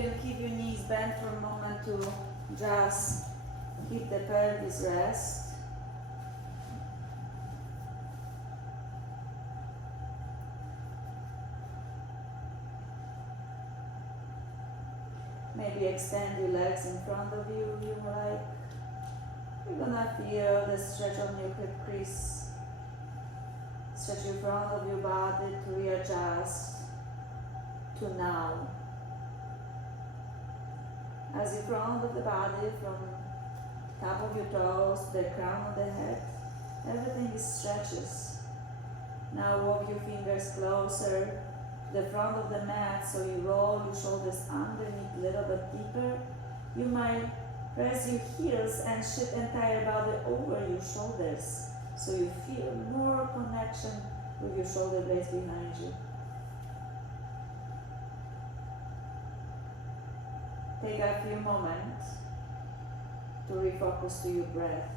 can keep your knees bent for a moment to just keep the pelvis rest. Maybe extend your legs in front of you, you like. You're gonna feel the stretch on your hip crease. Stretch your front of your body to readjust to now. As you front of the body from top of your toes to the crown of the head, everything stretches. Now walk your fingers closer to the front of the mat, so you roll your shoulders underneath a little bit deeper. You might press your heels and shift entire body over your shoulders, so you feel more connection with your shoulder blades behind you. Take a few moments to refocus to your breath.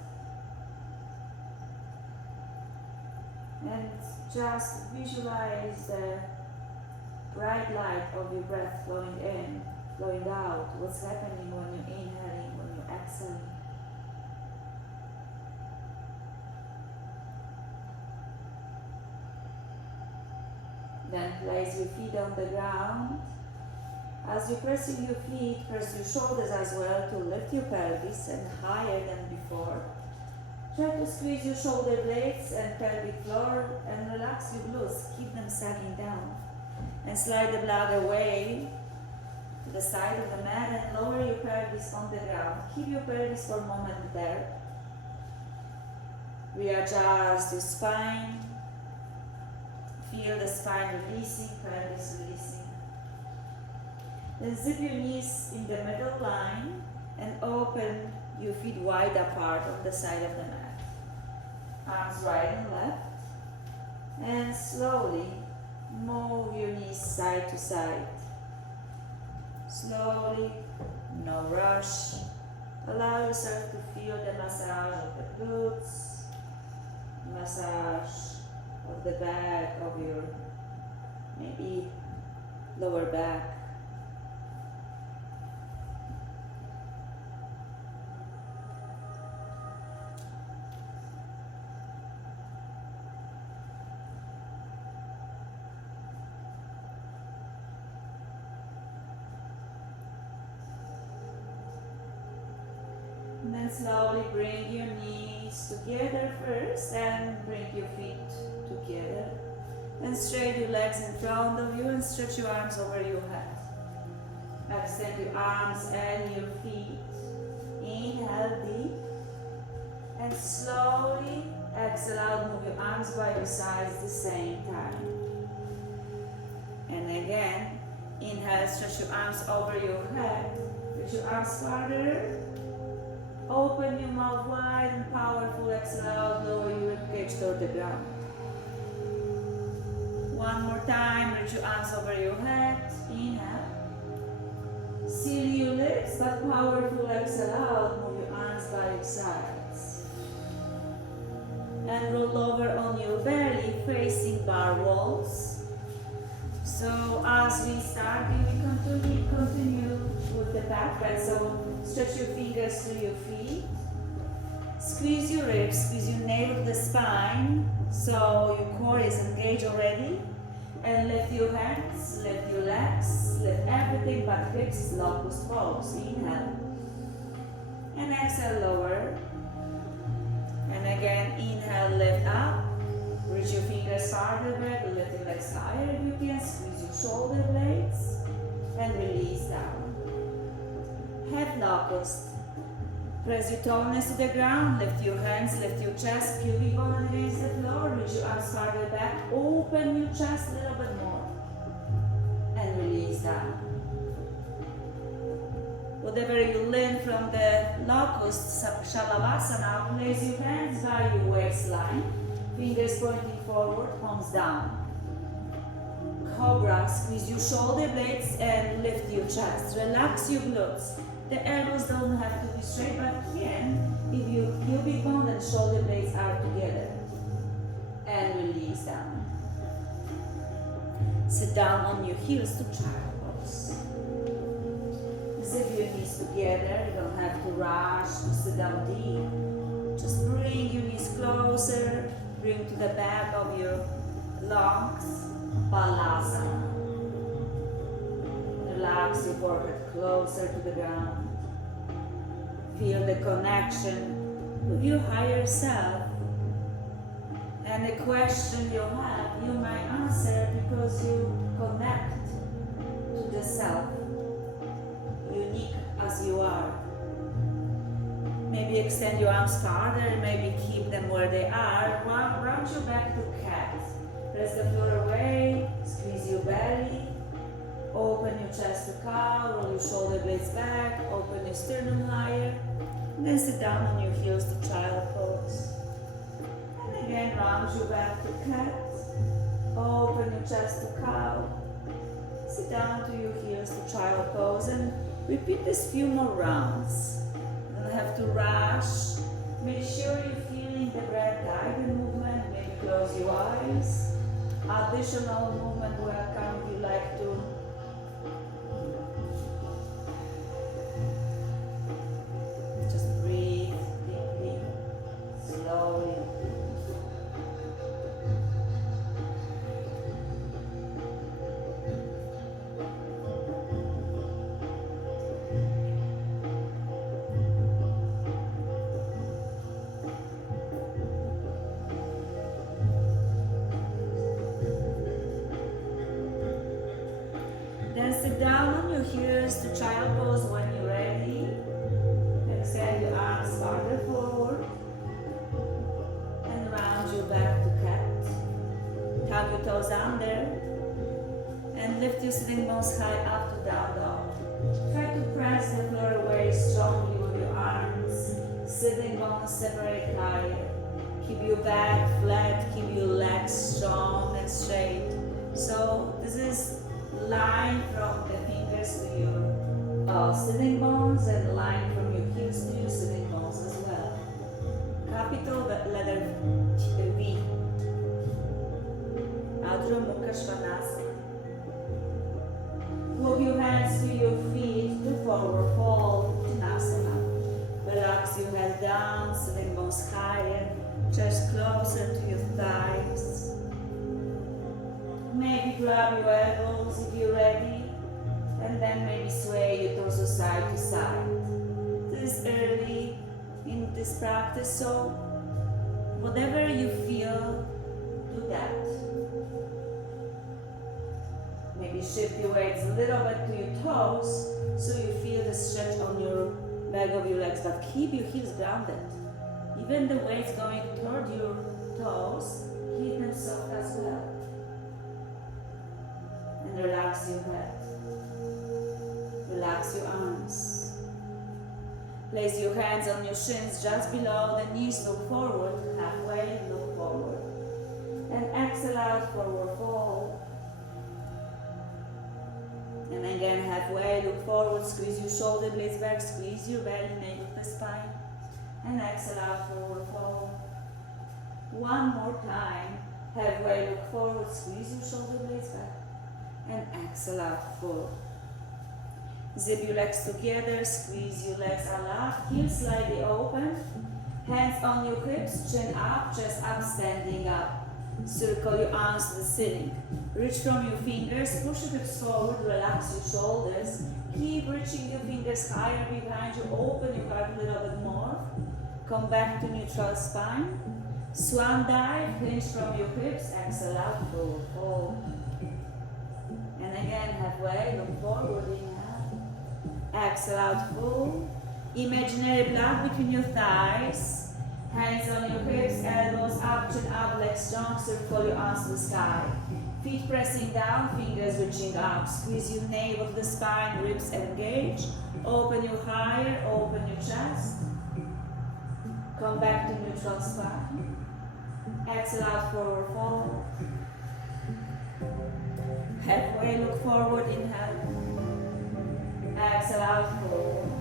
And just visualize the bright light of your breath flowing in, flowing out. What's happening when you're inhaling, when you're exhaling. Then place your feet on the ground. As you're pressing your feet, press your shoulders as well to lift your pelvis and higher than before. Try to squeeze your shoulder blades and pelvic floor and relax your glutes. Keep them sagging down. And slide the blood away to the side of the mat and lower your pelvis on the ground. Keep your pelvis for a moment there. Readjust your spine. Feel the spine releasing, pelvis releasing. Then zip your knees in the middle line and open your feet wide apart on the side of the mat. Arms right and left. And slowly move your knees side to side. Slowly, no rush. Allow yourself to feel the massage of the glutes, massage of the back of your maybe lower back. And then slowly bring your knees together first and bring your feet together. And straighten your legs in front of you and stretch your arms over your head. Extend your arms and your feet. Inhale deep. And slowly exhale out, move your arms by your sides at the same time. And again, inhale, stretch your arms over your head. Reach your arms farther. Open your mouth wide and powerful. Exhale out, lower your ribcage toward the ground. One more time, reach your arms over your head. Inhale. Seal your lips, but powerful. Exhale out, move your arms by your sides. And roll over on your belly, facing bar walls. So as we start, we continue with the back bend. So stretch your fingers to your feet. Squeeze your ribs, squeeze your navel to the spine, so your core is engaged already. And lift your hands, lift your legs, lift everything but hips, locust pose. Inhale. And exhale, lower. And again, inhale, lift up. Reach your fingers farther back, lift your legs higher if you can. Squeeze your shoulder blades and release down. Head locust. Press your toes to the ground, lift your hands, lift your chest, pubic bone against the floor, reach your arms farther back, open your chest a little bit more, and release down. Whatever you learn from the locust, Shavasana, place your hands by your waistline, fingers pointing forward, palms down. Cobra, squeeze your shoulder blades and lift your chest, relax your glutes. The elbows don't have to be straight, but can if your pubic bone and shoulder blades are together. And release down. Sit down on your heels to child pose. Zip your knees together. You don't have to rush to sit down deep. Just bring your knees closer. Bring to the back of your lungs. Balasana. Relax your forehead closer to the ground. Feel the connection with your higher self. And the question you have, you might answer because you connect to the self, unique as you are. Maybe extend your arms farther, maybe keep them where they are. Round your back to cat. Press the floor away, squeeze your belly. Open your chest to cow, roll your shoulder blades back, open your sternum higher, and then sit down on your heels to child pose. And again, round your back to cat, open your chest to cow, sit down to your heels to child pose, and repeat this few more rounds. You don't have to rush. Make sure you're feeling the breath guided movement, maybe close your eyes. Additional movement welcome if you like to. Sit down on your heels to child pose when you're ready. Extend your arms farther forward and round your back to cat. Tug your toes under and lift your sitting bones high up to down dog. Try to press the floor away strongly with your arms. Sitting bones separate higher. Keep your back flat, keep your legs strong and straight. So this is line from the fingers to your sitting bones and line from your heels to your sitting bones as well. Capital letter V. Adho Mukha Svanasana. Move your hands to your feet to forward fold, Uttanasana. Relax your head down, sitting bones higher, chest closer to your thighs. Maybe grab your elbows if you're ready, and then maybe sway your torso side to side. This is early in this practice, so whatever you feel, do that. Maybe shift your weights a little bit to your toes, so you feel the stretch on your back of your legs, but keep your heels grounded. Even the weights going toward your toes, keep them soft as well. And relax your head. Relax your arms. Place your hands on your shins just below the knees. Look forward. Halfway, look forward. And exhale out, forward fold. And again, halfway, look forward. Squeeze your shoulder blades back. Squeeze your belly, navel to the spine. And exhale out, forward fold. One more time. Halfway, look forward. Squeeze your shoulder blades back. And exhale out, forward. Zip your legs together, squeeze your legs a lot, heels slightly open, hands on your hips, chin up, chest up, standing up. Circle your arms to the ceiling. Reach from your fingers, push your hips forward, relax your shoulders. Keep reaching your fingers higher behind you, open your heart a little bit more. Come back to neutral spine. Swan dive, hinge from your hips, exhale out, forward fold. And again, halfway, look forward, inhale. Exhale out, full. Imaginary block between your thighs. Hands on your hips, elbows up, chin up, legs strong, circle your arms to the sky. Feet pressing down, fingers reaching up. Squeeze your navel to the spine, ribs engage. Open your higher, open your chest. Come back to neutral spine. Exhale out, forward fold. Halfway, look forward, inhale. Exhale out, forward.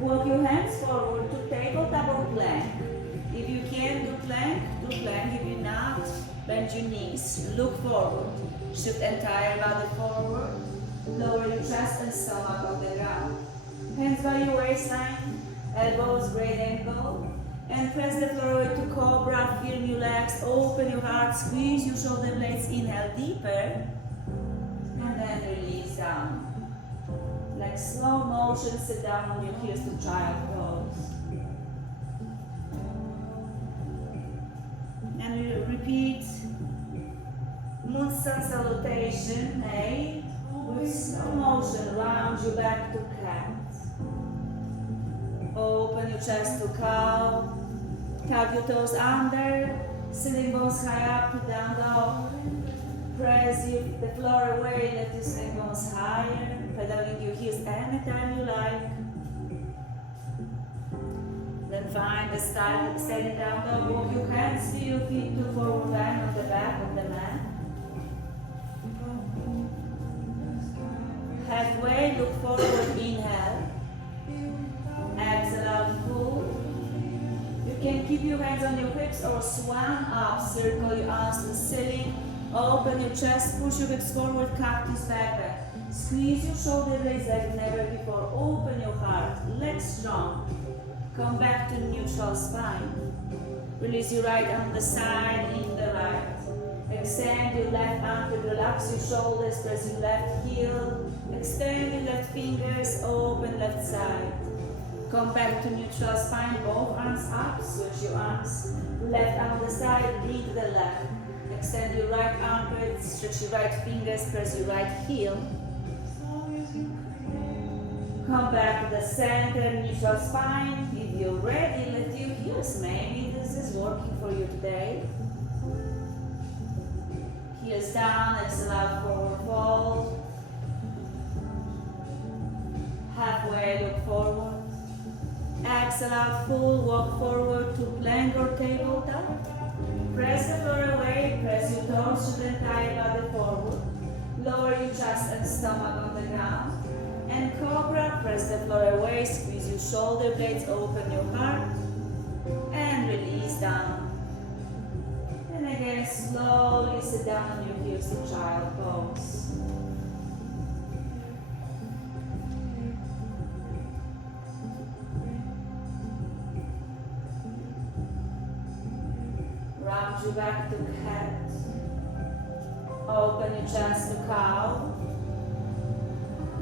Walk your hands forward to tabletop or plank. If you can, do plank, do plank. If you not, bend your knees, look forward. Shift entire body forward. Lower your chest and stomach on the ground. Hands by your waistline, elbows, great angle. And press the floor away to cobra, firm your legs, open your heart, squeeze your shoulder blades, inhale deeper. And then release down. Like slow motion, sit down on your heels to child pose. And we repeat moon sun salutation, A. With slow motion, round your back to cat. Open your chest to cow. Tuck your toes under. Sitting bones high up to down dog. Press the floor away, let your sitting bones higher. Pedaling your heels anytime you like. Then find the style, standing down dog. Walk your hands to your feet to forward bend on the back of the mat. Halfway, look forward, inhale. Exhale out, pull. You can keep your hands on your hips or swan up, circle your arms to the ceiling. Open your chest, push your hips forward, cactus back bend. Squeeze your shoulder blades like never before. Open your heart, legs strong. Come back to neutral spine. Release your right on the side, in the right. Extend your left arm, relax your shoulders, press your left heel. Extend your left fingers, open left side. Come back to neutral spine, both arms up, switch your arms. Left on the side, lean to the left. Extend your right armpit, stretch your right fingers, press your right heel. Come back to the center, neutral spine. If you're ready, lift your heels. Maybe this is working for you today. Heels down, exhale out, forward fold. Halfway, look forward. Exhale out, full, walk forward to plank or tabletop. Press the floor away, press your toes to the entire body forward. Lower your chest and stomach on the ground. And cobra, press the floor away, squeeze your shoulder blades, open your heart. And release down. And again, slowly sit down on your heels to child pose. Round your back to cat. Open your chest to cow.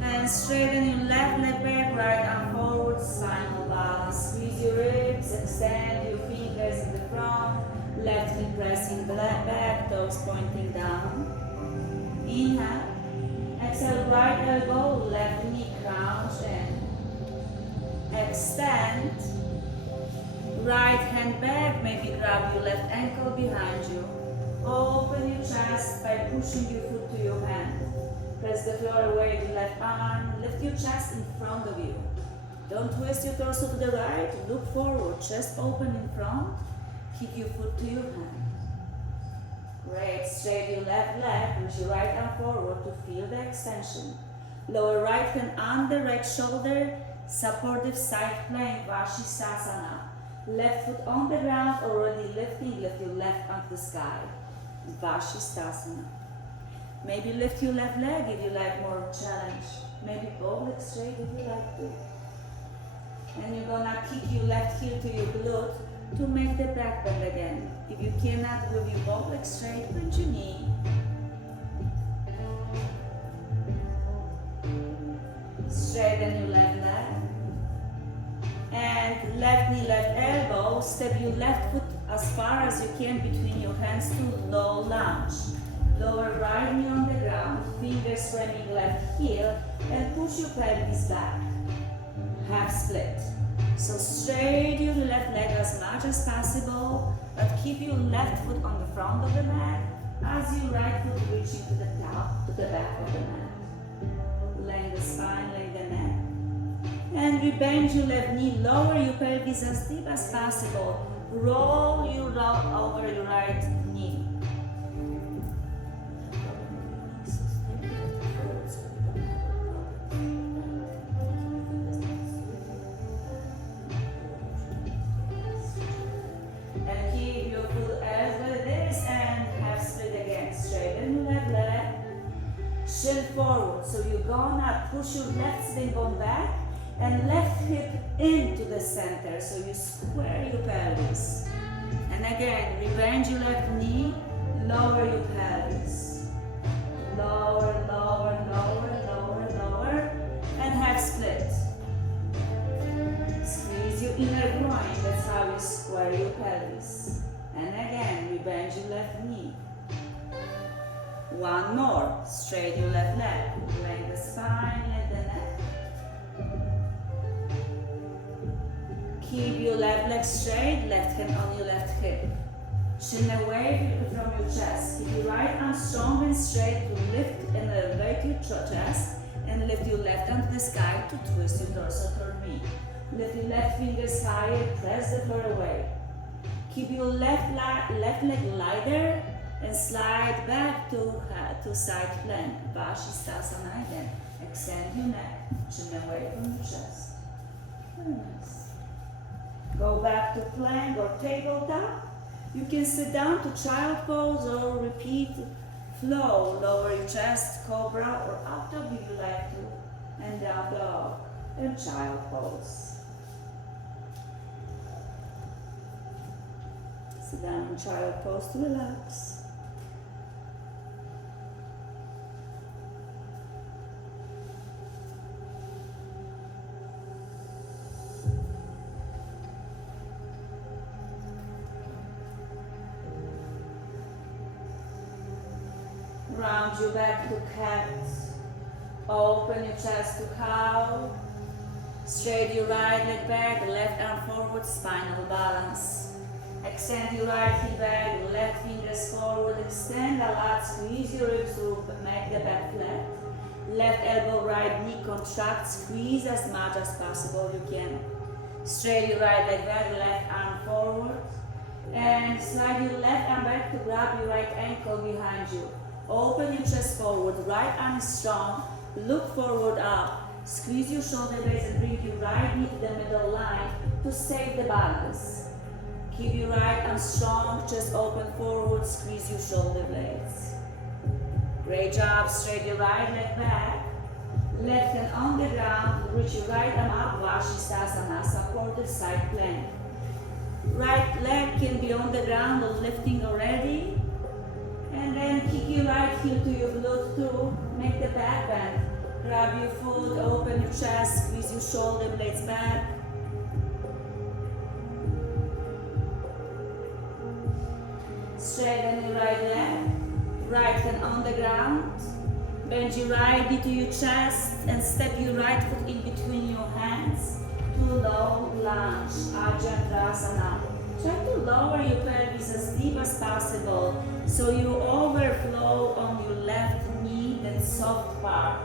And straighten your left leg back, right arm forward, spinal balance. Squeeze your ribs, extend your fingers in the front. Left knee pressing the left back, toes pointing down. Inhale. Exhale, right elbow, left knee crouch in. Extend. Right hand back, maybe grab your left ankle behind you. Open your chest by pushing your foot to your hand. Press the floor away with left arm. Lift your chest in front of you. Don't twist your torso to the right. Look forward, chest open in front. Keep your foot to your hand. Great. Straight your left leg. Push your right arm forward to feel the extension. Lower right hand on the right shoulder. Supportive side plank, Vashisthasana. Left foot on the ground, already lifting. Lift your left arm to the sky. Vashisthasana. Maybe lift your left leg if you like more challenge. Maybe both legs straight if you like to. And you're gonna kick your left heel to your glute to make the back bend again. If you cannot with your both legs straight, bend your knee. Straighten your left leg. And left knee, left elbow. Step your left foot as far as you can between your hands to low lunge. Lower right knee on the ground, fingers framing left heel, and push your pelvis back. Half split. So straight your left leg as much as possible, but keep your left foot on the front of the mat as your right foot reaching to the top, to the back of the mat. Lengthen the spine, lengthen the neck. And rebend your left knee, lower your pelvis as deep as possible. Roll your round over your right knee. And keep your foot as well this and half split again. Straighten your left leg. Shin forward. So you're gonna push your left shin bone back And left hip into the center, so you square your pelvis. And again, rebend your left knee, lower your pelvis. Lower, lower, lower, lower, lower, and half split. Squeeze your inner groin, that's how you square your pelvis. And again, rebend your left knee. One more, straight your left leg, lengthen the spine, lengthen the neck. Keep your left leg straight, left hand on your left hip. Chin away from your chest. Keep your right arm strong and straight to lift and elevate your chest, and lift your left arm to the sky to twist your torso toward me. Lift your left fingers higher, press the floor away. Keep your left leg lighter and slide back to side plank. Vashisthasana again. Extend your neck, chin away from your chest. Very nice. Go back to plank or tabletop. You can sit down to child pose or repeat flow. Lower your chest, cobra, or up dog if you like to. And down dog and child pose. Sit down in child pose to relax. Round your back to cat. Open your chest to cow. Straight your right leg back, left arm forward, spinal balance. Extend your right hip back, left fingers forward, extend a lot, squeeze your ribs to make the back flat. Left elbow, right knee contract, squeeze as much as possible you can. Straight your right leg back, left arm forward. And slide your left arm back to grab your right ankle behind you. Open your chest forward, right arm is strong, look forward up, squeeze your shoulder blades and bring your right knee to the middle line to save the balance. Keep your right arm strong, chest open forward, squeeze your shoulder blades. Great job, straight your right leg back, left hand on the ground, reach your right arm up, Vashisthasana, supported side plank. Right leg can be on the ground or lifting already. And then kick your right heel to your glute to make the back bend. Grab your foot, open your chest, squeeze your shoulder blades back. Straighten your right leg, right hand on the ground. Bend your right knee to your chest and step your right foot in between your hands to low lunge, Ajandrasana. Try to lower your pelvis as deep as possible so you overflow on your left knee, that soft part.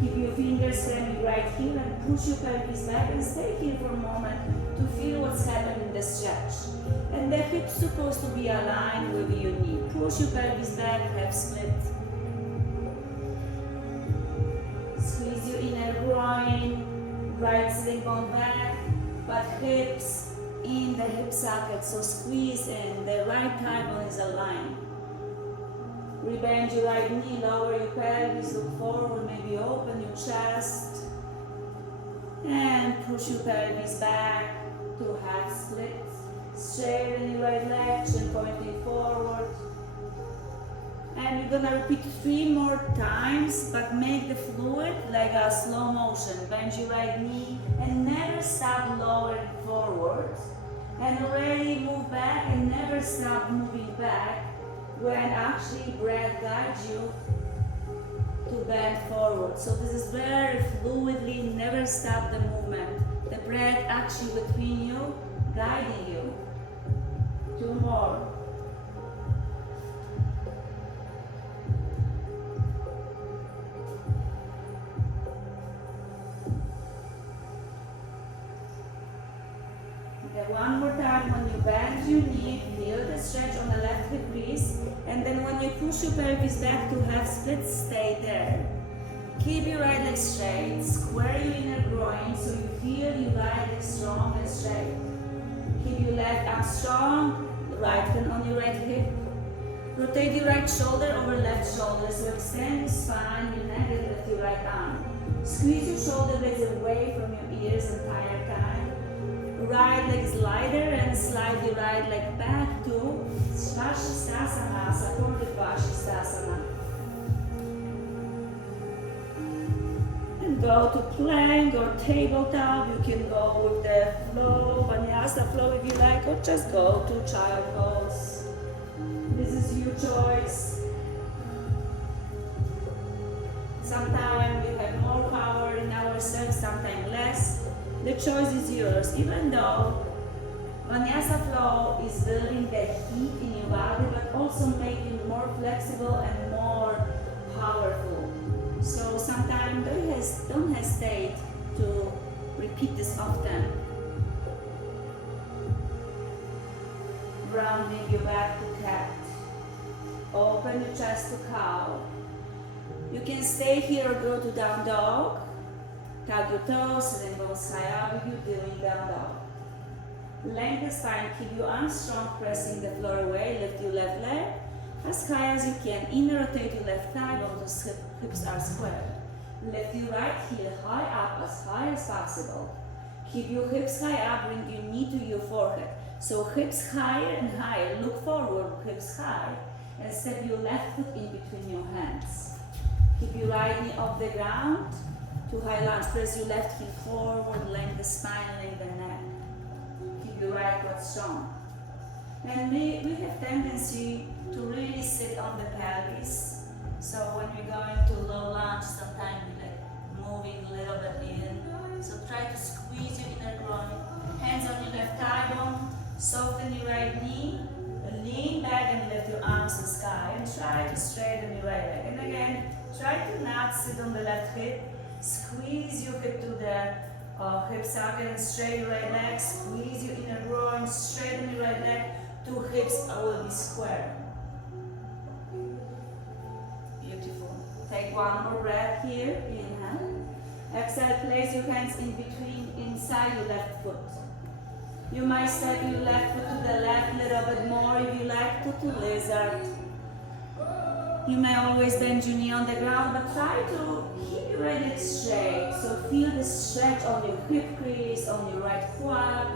Keep your fingers on your right heel and push your pelvis back and stay here for a moment to feel what's happening in the stretch. And the hips supposed to be aligned with your knee. Push your pelvis back, half split. Squeeze your inner groin, right sling bone back, but hips in the hip socket, so squeeze in, the right thigh bone is aligned. Rebend your right knee, lower your pelvis, look forward, maybe open your chest, and push your pelvis back to half split. Straighten your right leg, chin pointing forward. And you're gonna repeat 3 more times, but make the fluid like a slow motion. Bend your right knee and never stop lowering forward. And already move back and never stop moving back when actually breath guides you to bend forward. So this is very fluidly, never stop the movement. The breath actually between you, guiding you. 2 more. One more time, when you bend your knee, feel the stretch on the left hip crease, and then when you push your pelvis back to half split, stay there. Keep your right leg straight, square your inner groin so you feel your right leg strong and straight. Keep your left arm strong, right hand on your right hip. Rotate your right shoulder over left shoulder, so extend your spine, your neck, and lift your right arm. Squeeze your shoulder blades away from your ears entire time. Right leg is lighter and slide your right leg back to Svashisthasana, supported Svashisthasana. And go to plank or tabletop. You can go with the flow, Vinyasa flow if you like, or just go to child pose. This is your choice. Sometimes we have more power in ourselves, sometimes less. The choice is yours. Even though Vinyasa flow is building that heat in your body, but also making you more flexible and more powerful. So sometimes don't hesitate to repeat this often. Rounding your back to cat. Open your chest to cow. You can stay here or go to down dog. Tug your toes and then bones high up if you're doing down dog. Lengthen the spine, keep your arms strong, pressing the floor away. Lift your left leg as high as you can. Inner rotate your left thigh, both hips are square. Lift your right heel high up, as high as possible. Keep your hips high up, bring your knee to your forehead. So hips higher and higher. Look forward, hips high, and step your left foot in between your hands. Keep your right knee off the ground to high lunge. Press your left heel forward, lengthen the spine, lengthen the neck. Keep your right quad strong. And we have tendency to really sit on the pelvis. So when we're going to low lunge, sometimes we like moving a little bit in. So try to squeeze your inner groin. Hands on your left thigh bone. Soften your right knee. Lean back and lift your arms to the sky. And try to straighten your right leg. And again, try to not sit on the left hip. Squeeze your hip to the hip socket and straighten your right leg. Squeeze your inner groin. Straighten your right leg. Two hips will be square. Beautiful. Take one more breath here. Inhale. Exhale. Place your hands in between, inside your left foot. You might step your left foot to the left a little bit more if you like to lizard. You may always bend your knee on the ground, but try to keep your right leg straight. So feel the stretch on your hip crease, on your right quad.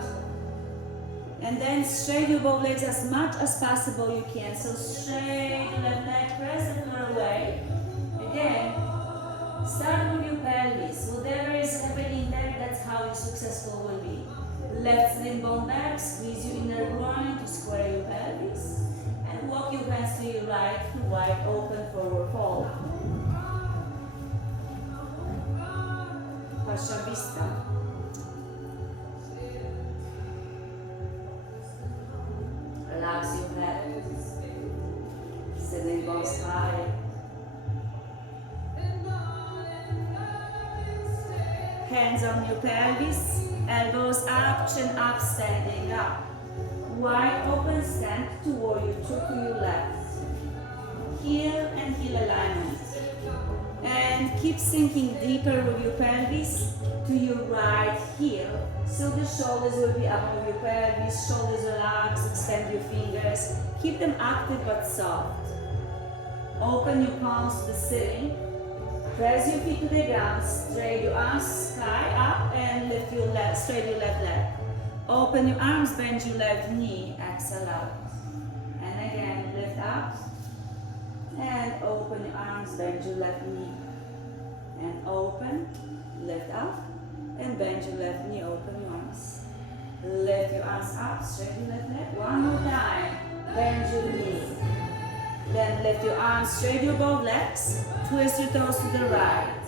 And then straight your both legs as much as possible you can. So straight your left leg, press the floor away. Again, start with your pelvis. Whatever is happening there, that's how you successful will be. Left sling bone back, squeeze your inner groin to square your pelvis. And walk your hands to your right, wide open forward fold. Pashabista. Relax your head. Sitting bones high. Hands on your pelvis. Elbows up, chin up, standing up. Wide open stand to warrior two to your left. Heel and heel alignment. And keep sinking deeper with your pelvis to your right heel. So the shoulders will be above your pelvis, shoulders relax, extend your fingers. Keep them active but soft. Open your palms to the ceiling. Press your feet to the ground, straight your arms sky up and lift your left, straight your left leg. Open your arms, bend your left knee, exhale out. And again, lift up. And open your arms, bend your left knee. And open, lift up. And bend your left knee, open your arms. Lift your arms up, straight your left leg. One more time, bend your knee. Then lift your arms, straight your both legs. Twist your toes to the right.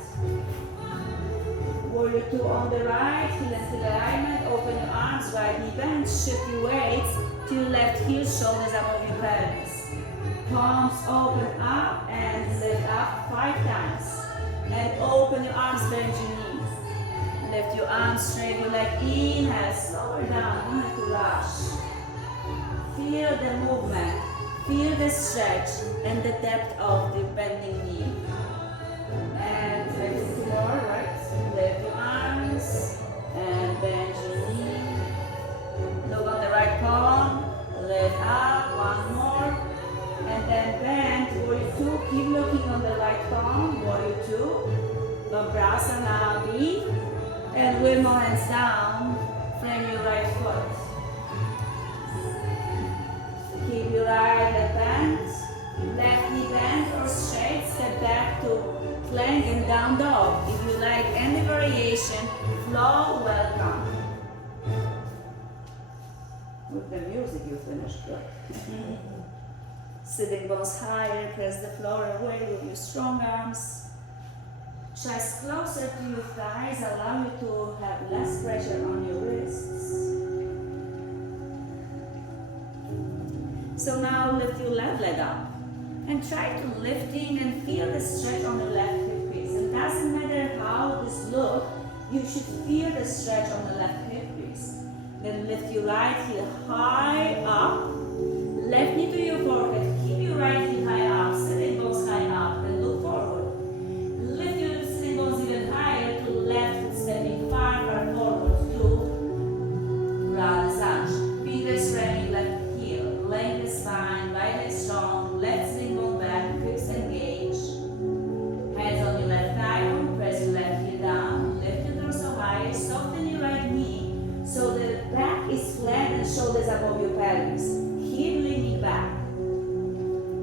Warrior two on the right, heel and heel alignment. Open your arms, right knee bend. Shift your weights to your left heel, shoulders above your pelvis. Palms open up and lift up 5 times. And open your arms, bend your knees. Lift your arms, straight your leg. Inhale, slow it down, don't have to rush. Feel the movement. Feel the stretch and the depth of the bending knee. And maybe 2 more, right? Lift your arms and bend your knee. Look on the right palm. Lift up. 1 more. And then bend. Warrior 2. Keep looking on the right palm. Warrior 2. Uttanasana B. And with more hands down, frame your right foot. Keep your right leg bent, left knee bent or straight, step back to plank and down dog. If you like any variation, flow, welcome. With the music you finished good. Sitting bones higher, press the floor away with your strong arms. Chest closer to your thighs, allow you to have less pressure on your wrists. So now lift your left leg up and try to lifting and feel the stretch on the left hip crease. It doesn't matter how this looks, you should feel the stretch on the left hip crease. Then lift your right heel high up, left knee to your forehead, keep your right heel high up, sitting bones high up, and look forward. Lift your sitting bones even higher to left, stepping far forward to Radha. Fingers framing left heel, length the spine, right leg strong, left sitting bone back, hips engage. Hands on your left thigh bone, press your left heel down, lift your torso higher, soften your right knee so the back is flat and shoulders above your pelvis. Keep leaning back.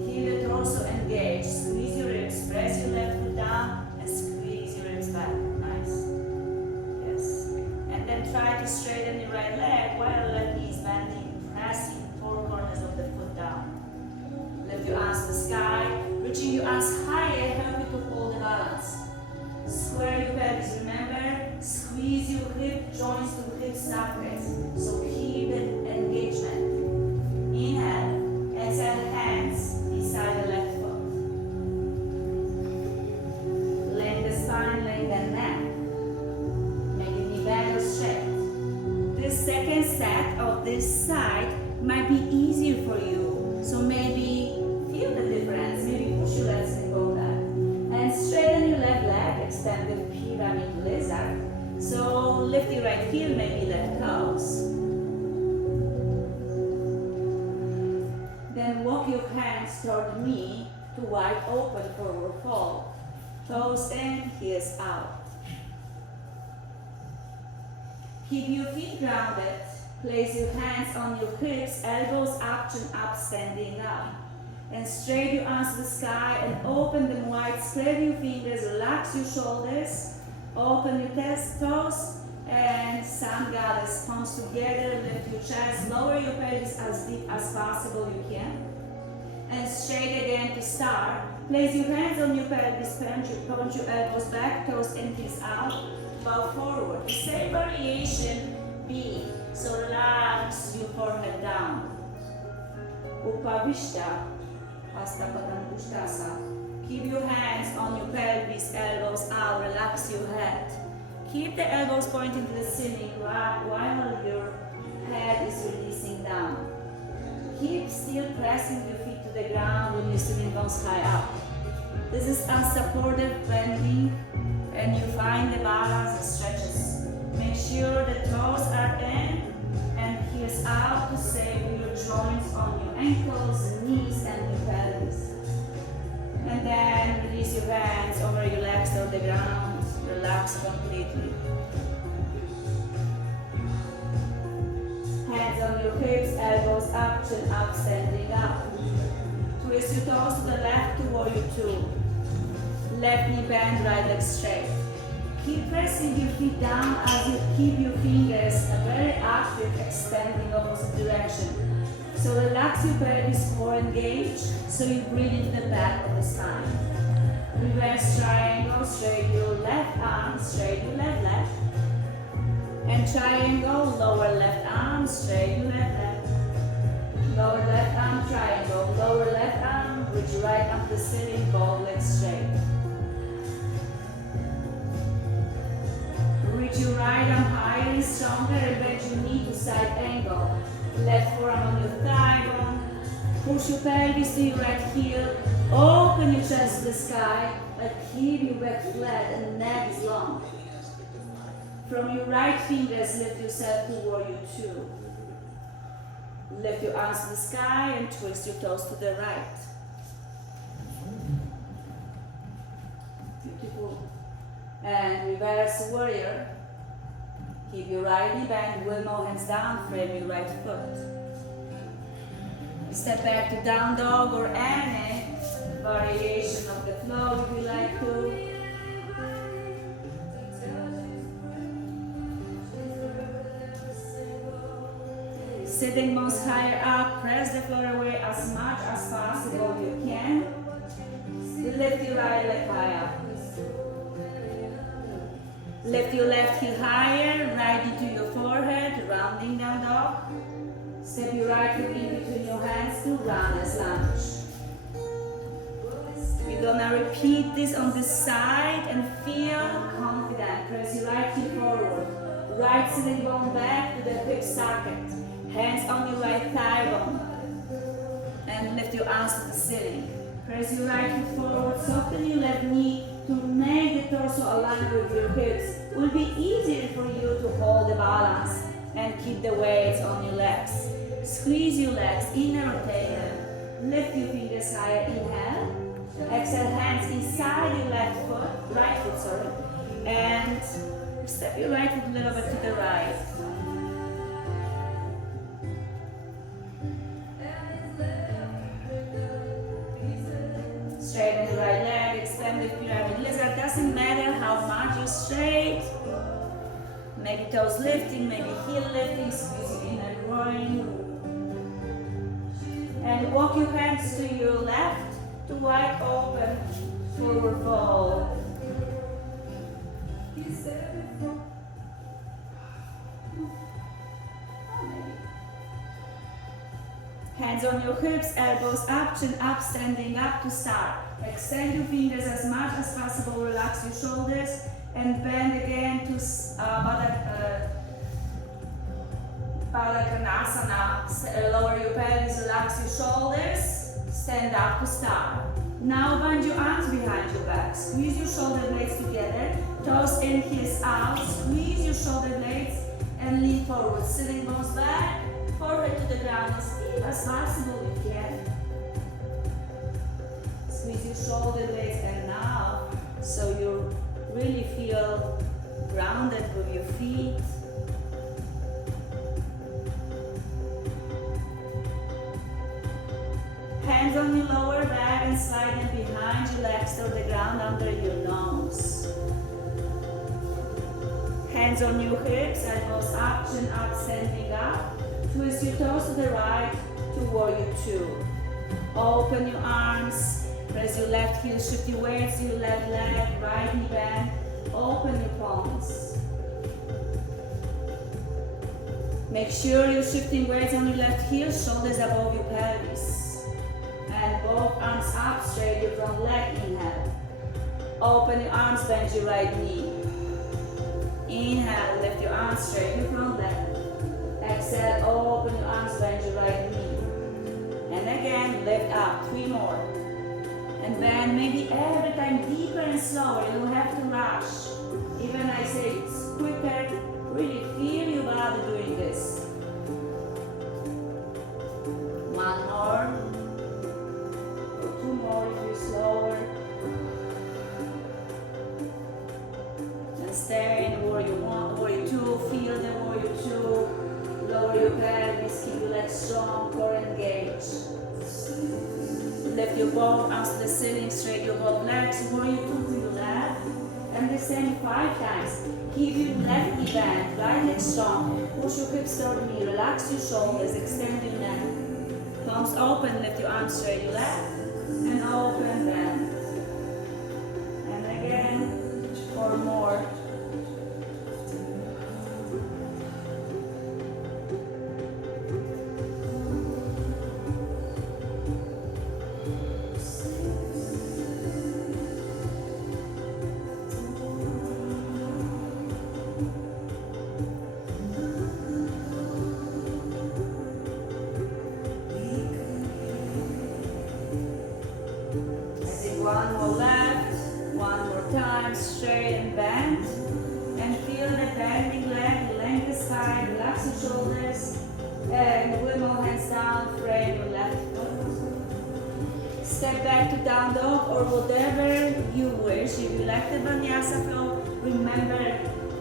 Keep the torso engaged. Squeeze your ribs. Press your left foot down and squeeze your ribs back. Nice. Yes. And then try to straighten your right leg while the left knee is bending, pressing four corners of the foot down. Lift your arms to the sky. Reaching your arms higher, help you to hold the balance. Square your pelvis. Remember, squeeze your hip joints to hip sockets. So keep the engagement. Inhale, exhale, hands beside the left foot. Lengthen the spine, lengthen the neck. Make the knee bend or straight. This second set of this side might be easier for you. So maybe feel the difference. Maybe push your legs and go back. And straighten your left leg, extend the pyramid lizard. So lift your right heel, maybe left toes. Then walk your hands toward the knee to wide open forward fold. Toes in, heels out. Keep your feet grounded. Place your hands on your hips, elbows up, chin up, standing up. And straight your arms to the sky and open them wide. Spread your fingers, relax your shoulders. Open your toes and sun goddess, palms together, lift your chest, lower your pelvis as deep as possible you can. And straight again to start. Place your hands on your pelvis, punch your elbows back, toes in, heels out, bow forward. The same variation B. So relax your forehead down. Upavishta, Hasta Patankushtasa. Keep your hands on your pelvis, elbows out, relax your head. Keep the elbows pointing to the ceiling while your head is releasing down. Keep still pressing your feet to the ground when your sitting bones high up. This is a supportive bending and you find the balance and stretches. Make sure the toes are in and heels out to save your joints on your ankles, knees and your pelvis. And then release your hands over your legs to the ground. Relax completely. Hands on your hips, elbows up, chin up, standing up. Twist your toes to the left to warrior two. Left knee bend, right leg straight. Keep pressing your feet down as you keep your fingers very active, extending opposite direction. So relax your pelvis, core engaged, so you breathe into the back of the spine. Reverse triangle, straight your left arm, straight your left leg. And triangle, lower left arm, straight your left leg. Lower left arm, triangle, lower left arm, reach your right arm to the ceiling, both legs straight. Reach your right arm higher and stronger and bend your knee to side angle. Left forearm on your thigh bone. Push your pelvis to your right heel. Open your chest to the sky, but keep your back flat and neck is long. From your right fingers, lift yourself to warrior two. Lift your arms to the sky and twist your toes to the right. Beautiful. then reverse warrior. Keep your right knee bent, wheel more hands down, frame your right foot. Step back to down dog or any variation of the flow if you like to. Sitting bones higher up, press the floor away as much as possible you can. Lift your right leg high up. Lift your left heel higher, right knee to your forehead, rounding down dog. Step your right foot in between your hands to roundness lunge. We're gonna repeat this on the side and feel confident. Press your right heel forward. Right sitting bone back to the hip socket. Hands on your right thigh bone. And lift your arms to the ceiling. Press your right foot forward. Soften your left knee to make the torso align with your hips. It will be easier for you to hold the balance and keep the weights on your legs. Squeeze your legs, inner rotate them. Lift your fingers higher, inhale. Exhale, hands inside your right foot, and step your right foot a little bit to the right. Straighten the right leg, extend the pyramid lizard. Doesn't matter how much you straight. Maybe toes lifting, maybe heel lifting, squeezing inner groin. And walk your hands to your left to wide open forward fold. Hands on your hips, elbows up, chin up, standing up to start. Extend your fingers as much as possible, relax your shoulders, and bend again to Baddha. Lower your pelvis, relax your shoulders, stand up to start. Now bend your arms behind your back, squeeze your shoulder blades together, toes in, heels out, squeeze your shoulder blades and lean forward, sitting bones back, forehead to the ground as deep as possible if you can. Squeeze your shoulder blades and now, so you really feel grounded with your feet. Hands on your lower back and slide them behind your legs to the ground under your nose. Hands on your hips, elbows up, chin up, standing up. Twist your toes to the right to warrior two. Open your arms, press your left heel, shift your weight to your left leg, right knee bend. Open your palms. Make sure you're shifting weights on your left heel, shoulders above your pelvis. And both arms up, straight your front leg, inhale. Open your arms, bend your right knee. Inhale, lift your arms, straight your front leg. Exhale, open your arms, bend your right knee. And again, lift up, 3 more. And then maybe every time deeper and slower, you don't have to rush. Even I say it's quicker, really feel your body doing this. 1 more. 2 more if you're slower. And stay in warrior 1, warrior 2, feel the warrior 2. Lower your pelvis, keep your legs strong, core engaged. Lift your both arms to the ceiling, straight your both legs, warrior 2 to your left. And the same 5 times. Keep your left knee bent, right leg strong. Push your hips toward me, relax your shoulders, extend your neck. Palms open, lift your arms straight, your left. And open them. And again, 4 more. One more left, 1 more time, straight and bend. And feel the bending leg, length the spine, relax your shoulders. And wheel more hands down, frame your left foot. Step back to down dog or whatever you wish. If you like the vinyasa flow, Remember,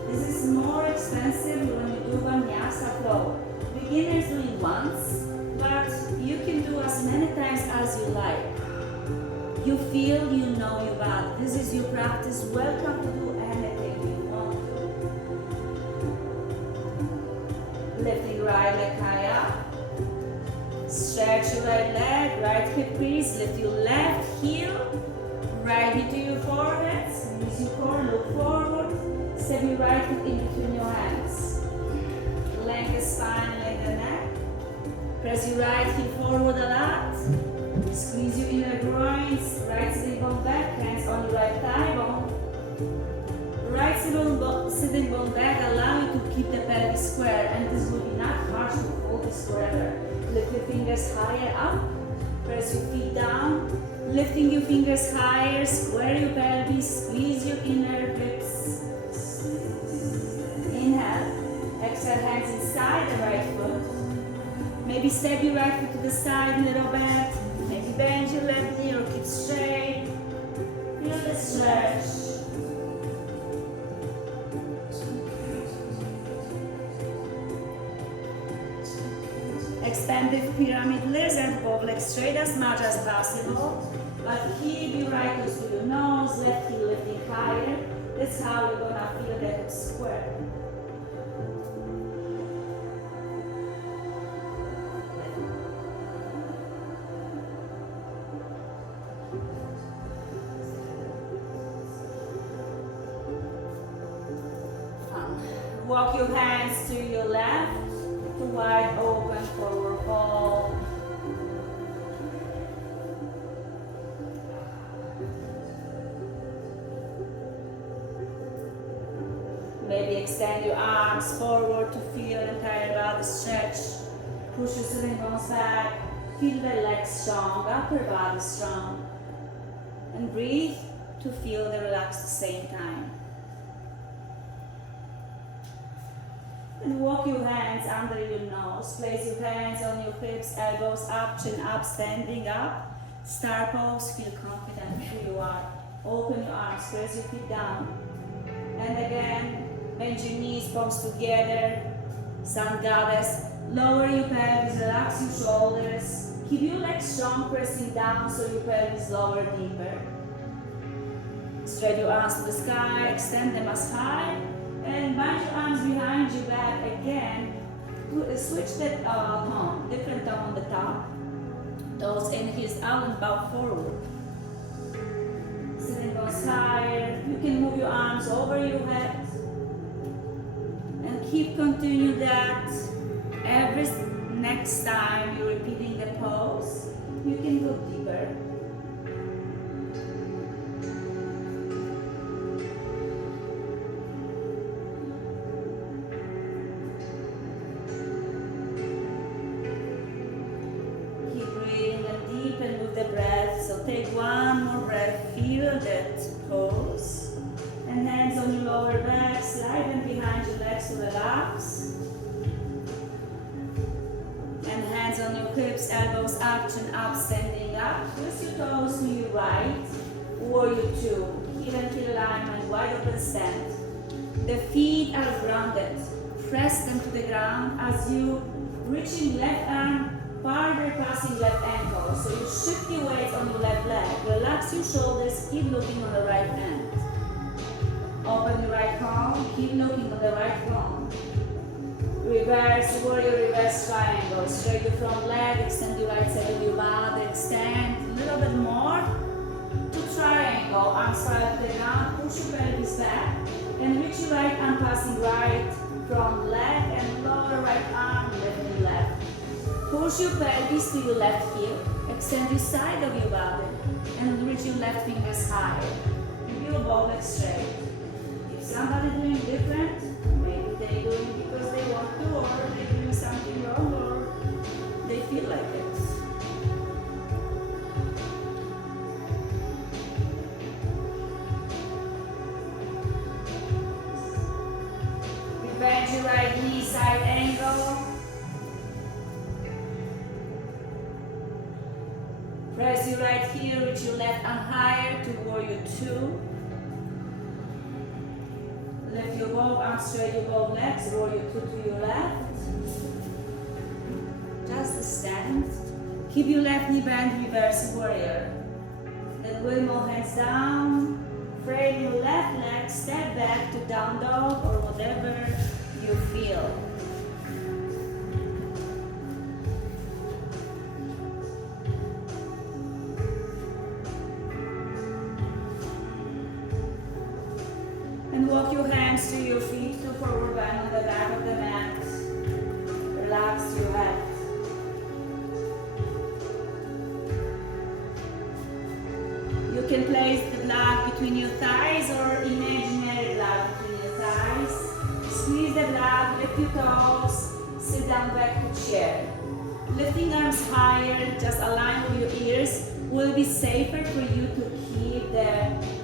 this is more expensive when you do vinyasa flow. Beginners do it once, but you can do as many times as you like. You feel, you know you got. This is your practice. Welcome to do anything you want to. Lifting right leg high up. Stretch your right leg, right hip crease. Lift your left heel. Right knee to your forehead. Use your core, look forward. Step your right foot in between your hands. Lengthen the spine, lengthen the neck. Press your right heel forward a lot. Squeeze your inner groins. Right sitting bone back, hands on your right thigh bone. Right sitting bone back, allow you to keep the pelvis square, and this will be not harsh to hold this forever. Lift your fingers higher up. Press your feet down. Lifting your fingers higher, square your pelvis, squeeze your inner hips. Inhale. Exhale, hands inside the right foot. Maybe step your right foot to the side a little bit. Maybe bend your left knee or keep straight. Feel the stretch. Expand the pyramid lizard, both legs straight as much as possible. But keep your right toes to your nose, left heel lifting higher. That's how you're gonna feel the hips square. Walk your hands to your left, to wide open forward fold. Maybe extend your arms forward to feel the entire body stretch. Push your sitting bones back. Feel the legs strong, upper body strong. And breathe to feel the relax at the same time. And walk your hands under your nose. Place your hands on your hips, elbows up, chin up, standing up. Star pose, feel confident who you are. Open your arms, press your feet down. And again, bend your knees, palms together. Sun goddess. Lower your pelvis, relax your shoulders. Keep your legs strong, pressing down so your pelvis lower deeper. Spread your arms to the sky, extend them as high. And bind your arms behind your back again. Switch that tone, different tone on the top. Toes and heels out and bow forward. Sitting bones higher. You can move your arms over your head. And keep continue that. Every next time you're repeating the pose, you can go deeper. Take one more breath, feel that pose. And hands on your lower back, slide them behind your legs to relax. And hands on your hips, elbows up, chin up, standing up. Twist your toes to your right, warrior two. Heel and heel alignment, wide open stand. The feet are grounded. Press them to the ground as you reaching left arm farther passing left ankle. So you shift your weight on your left leg. Relax your shoulders, keep looking on the right hand. Open your right palm, keep looking on the right palm. Reverse, warrior reverse triangle. Straight your front leg, extend your right side of your body, extend a little bit more to triangle. Arms parallel to the ground, push your pelvis back, and reach your right arm passing right from leg and lower right arm, lifting left. Push your pelvis to your left heel, extend your side of your body, and reach your left fingers higher. Keep your both legs straight. If somebody doing different, maybe they doing it because they want to, or they doing something wrong, or they feel like it. Bend your right knee, side angle. Press your right heel, reach your left arm higher to warrior two. Lift your both arms straight, your both legs, roll your foot to your left. Just stand. Keep your left knee bent, reverse warrior. Then windmill hands down. Frame your left leg, step back to down dog or whatever you feel. And walk your hands to your feet to forward bend on the back of the mat. Relax your head. You can place the block between your thighs or imaginary block between your thighs. Squeeze the block, lift your toes, sit down back to chair. Lifting arms higher, just align with your ears, will be safer for you to keep the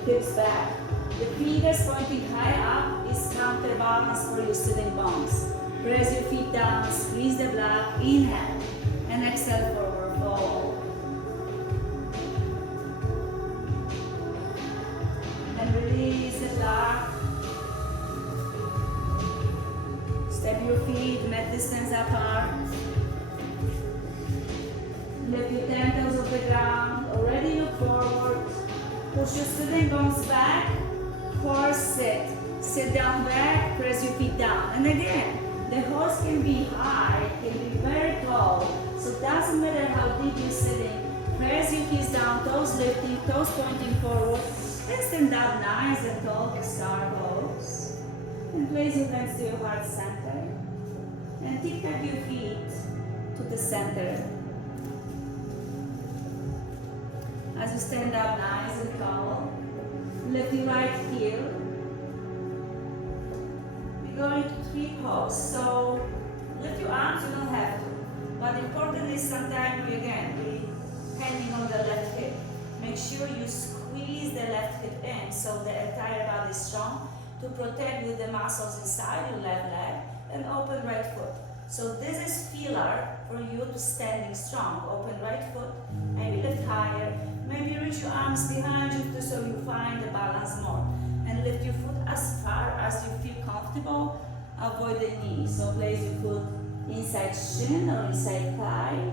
hips back. The fingers pointing high up is counterbalance for your sitting bones. Press your feet down, squeeze the block, inhale, and exhale forward fold. And release the block. Step your feet, mat distance apart. Lift your 10 toes off the ground, already look forward. Push your sitting bones back. Horse sit. Sit down back, press your feet down. And again, the horse can be high, can be very tall. So it doesn't matter how deep you're sitting. Press your feet down, toes lifting, toes pointing forward. And stand up nice and tall to star pose. And place your hands to your heart center. And tip-tap your feet to the center. As you stand up nice and tall, lift your right heel. We're going to tree pose. So lift your arms, you don't have to. But important is sometimes we hanging on the left hip. Make sure you squeeze the left hip in so the entire body is strong to protect with the muscles inside your left leg and open right foot. So this is filler for you to standing strong. Open right foot, maybe lift higher. Maybe reach your arms behind you so you find the balance more. And lift your foot as far as you feel comfortable. Avoid the knee. So place your foot inside shin or inside thigh.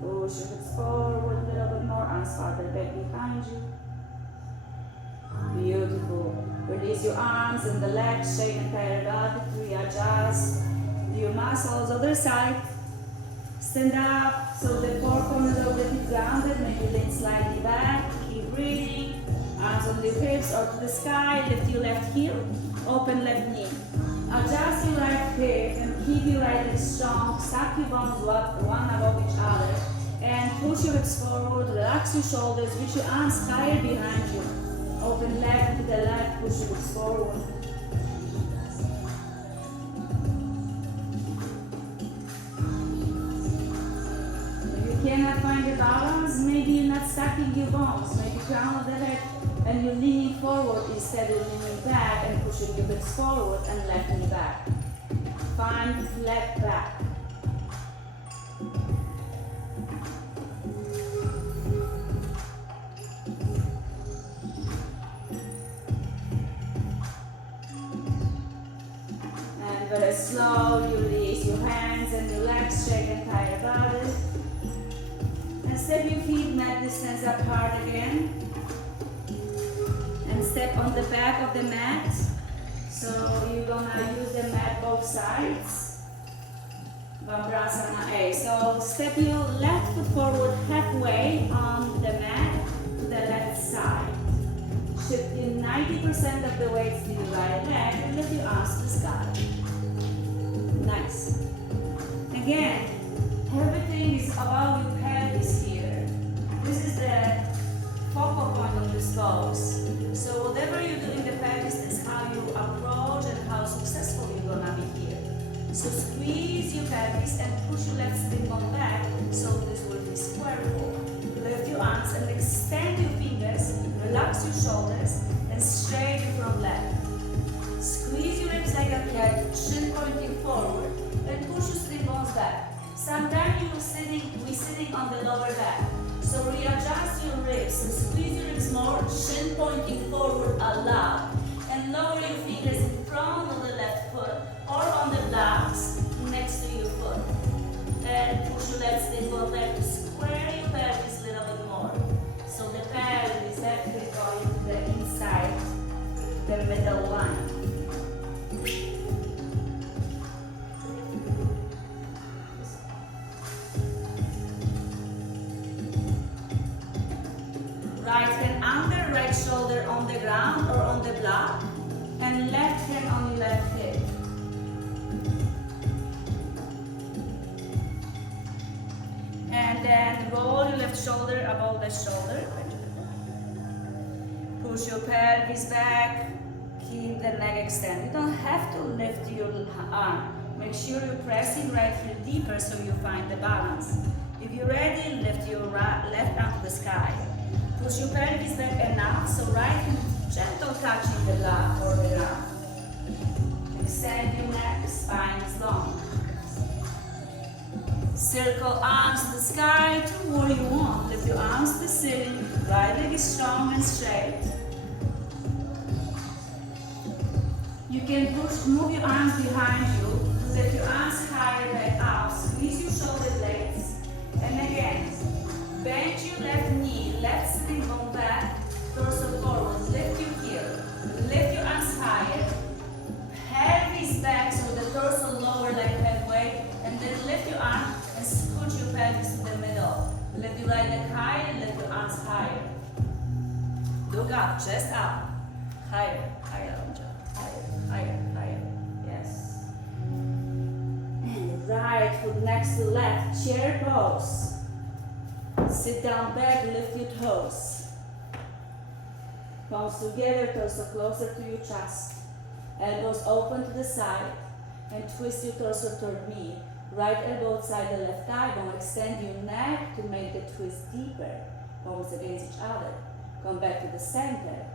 Push your hips forward a little bit more. Arms farther back behind you. Beautiful. Release your arms and the legs, shake entire body to readjust your muscles. Other side. Stand up so the four corners of the feet grounded. Maybe lean slightly back. Keep breathing. Arms on your hips or to the sky. Lift your left heel. Open left knee. Adjust your right hip and keep your right leg strong. Stack your bones one above each other. And push your hips forward. Relax your shoulders. Reach your arms higher behind you. Open left to the left, push your hips forward. If you cannot find the balance, maybe you're not stacking your bones. Maybe crown of the head and you're leaning forward instead of leaning back and pushing your hips forward and left knee back. Find flat back. Very slow, you release your hands and your legs, shake entire body. And step your feet mat distance apart again. And step on the back of the mat. So you're gonna use the mat both sides. Vambrasana A. So step your left foot forward halfway on the mat to the left side. Shift in 90% of the weight to your right leg and lift your arms to the sky. Nice. Again, everything is about your pelvis here. This is the focal point of this pose. So whatever you do in the pelvis is how you approach and how successful you're gonna be here. So squeeze your pelvis and push your left sitting bone back so this will be square forward. Lift your arms and extend your fingers, relax your shoulders and straight your front leg. Squeeze your hips like a cat, shin pointing forward, and push your sitting bones back. Sometimes you will we're sitting on the lower back. So readjust your ribs and squeeze your ribs more, shin pointing forward a lot. And lower your fingers in front of the left foot or on the blocks next to your foot. And push your legs in one leg to square your pelvis a little bit more. So the pelvis is actually going to the inside, the middle line. Right hand under, right shoulder on the ground or on the block, and left hand on your left hip. And then roll your left shoulder above the shoulder. Push your pelvis back, keep the neck extended. You don't have to lift your arm. Make sure you're pressing right heel deeper so you find the balance. If you're ready, lift your left arm to the sky. Push your pelvis back enough so right hand gentle touching the block or the ground. Extend your neck, spine is long. Circle arms to the sky to where you want. Lift your arms to the ceiling. Right leg is strong and straight. You can move your arms behind you. Lift your arms higher back up. Squeeze your shoulder blades. And again, bend your left knee, left sitting bone back, torso forward. Lift your heel. Lift your arms higher. Pelvis back so the torso lower like halfway. And then lift your arm and scoot your pelvis to the middle. Lift your right leg higher, lift your arms higher. Look up, chest up. Higher, higher, higher, higher, higher. Yes. And right foot next to left, chair pose. Sit down back, lift your toes. Palms together, torso closer to your chest. Elbows open to the side and twist your torso toward me. Right elbow outside the left thigh bone. Extend your neck to make the twist deeper. Palms against each other. Come back to the center.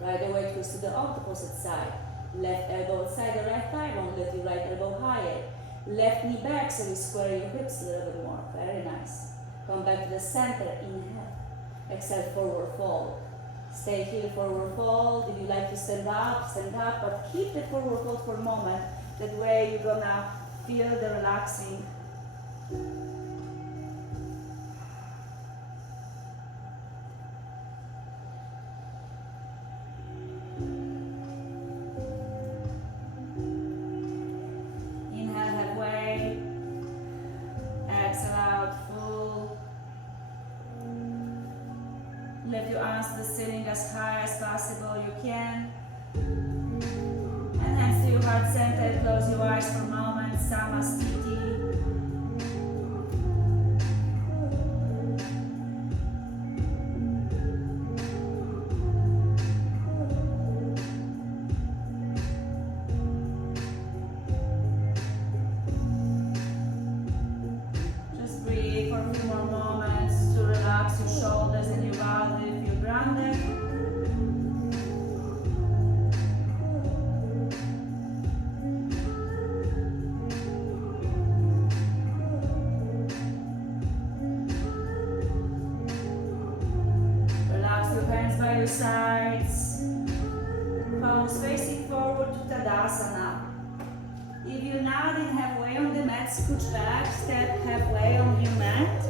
Right away, twist to the opposite side. Left elbow outside the right thigh bone. Lift your right elbow higher. Left knee back so you square your hips a little bit more. Very nice. Come back to the center. Inhale. Exhale, forward fold. Stay here, forward fold. If you like to stand up, but keep the forward fold for a moment. That way you're gonna feel the relaxing. Inhale halfway. Exhale out full. Lift your arms to the ceiling as high as possible you can. And hands to your heart center. Close your eyes for a moment. Samastiti. Just breathe for a few more moments to relax your shoulders and your body if you're grounded. By your sides, palms facing forward to Tadasana. If you're nodding halfway on the mat, scooch back, step halfway on your mat.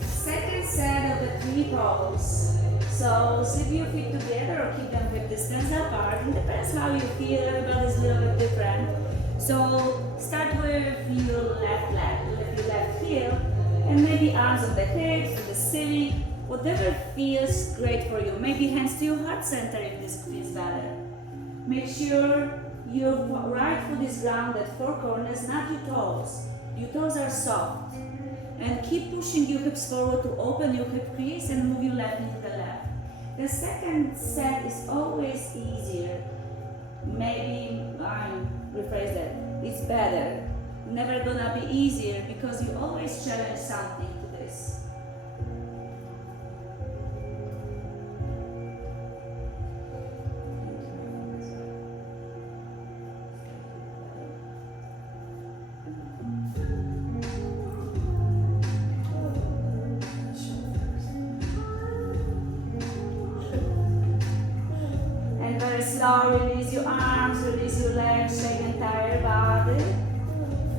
Second set of the 3 pose. So zip your feet together or keep them hip distance apart. It depends how you feel, everybody's a little bit different. So start with your left leg, lift your left heel, and maybe arms on the hips, to the ceiling. Whatever feels great for you. Maybe hands to your heart center if this feels better. Make sure your right foot is grounded, 4 corners, not your toes. Your toes are soft. And keep pushing your hips forward to open your hip crease and move your left knee to the left. The second set is always easier. Maybe, rephrase that, it's better. Never gonna be easier because you always challenge something to this. so release your arms, release your legs, shake the entire body.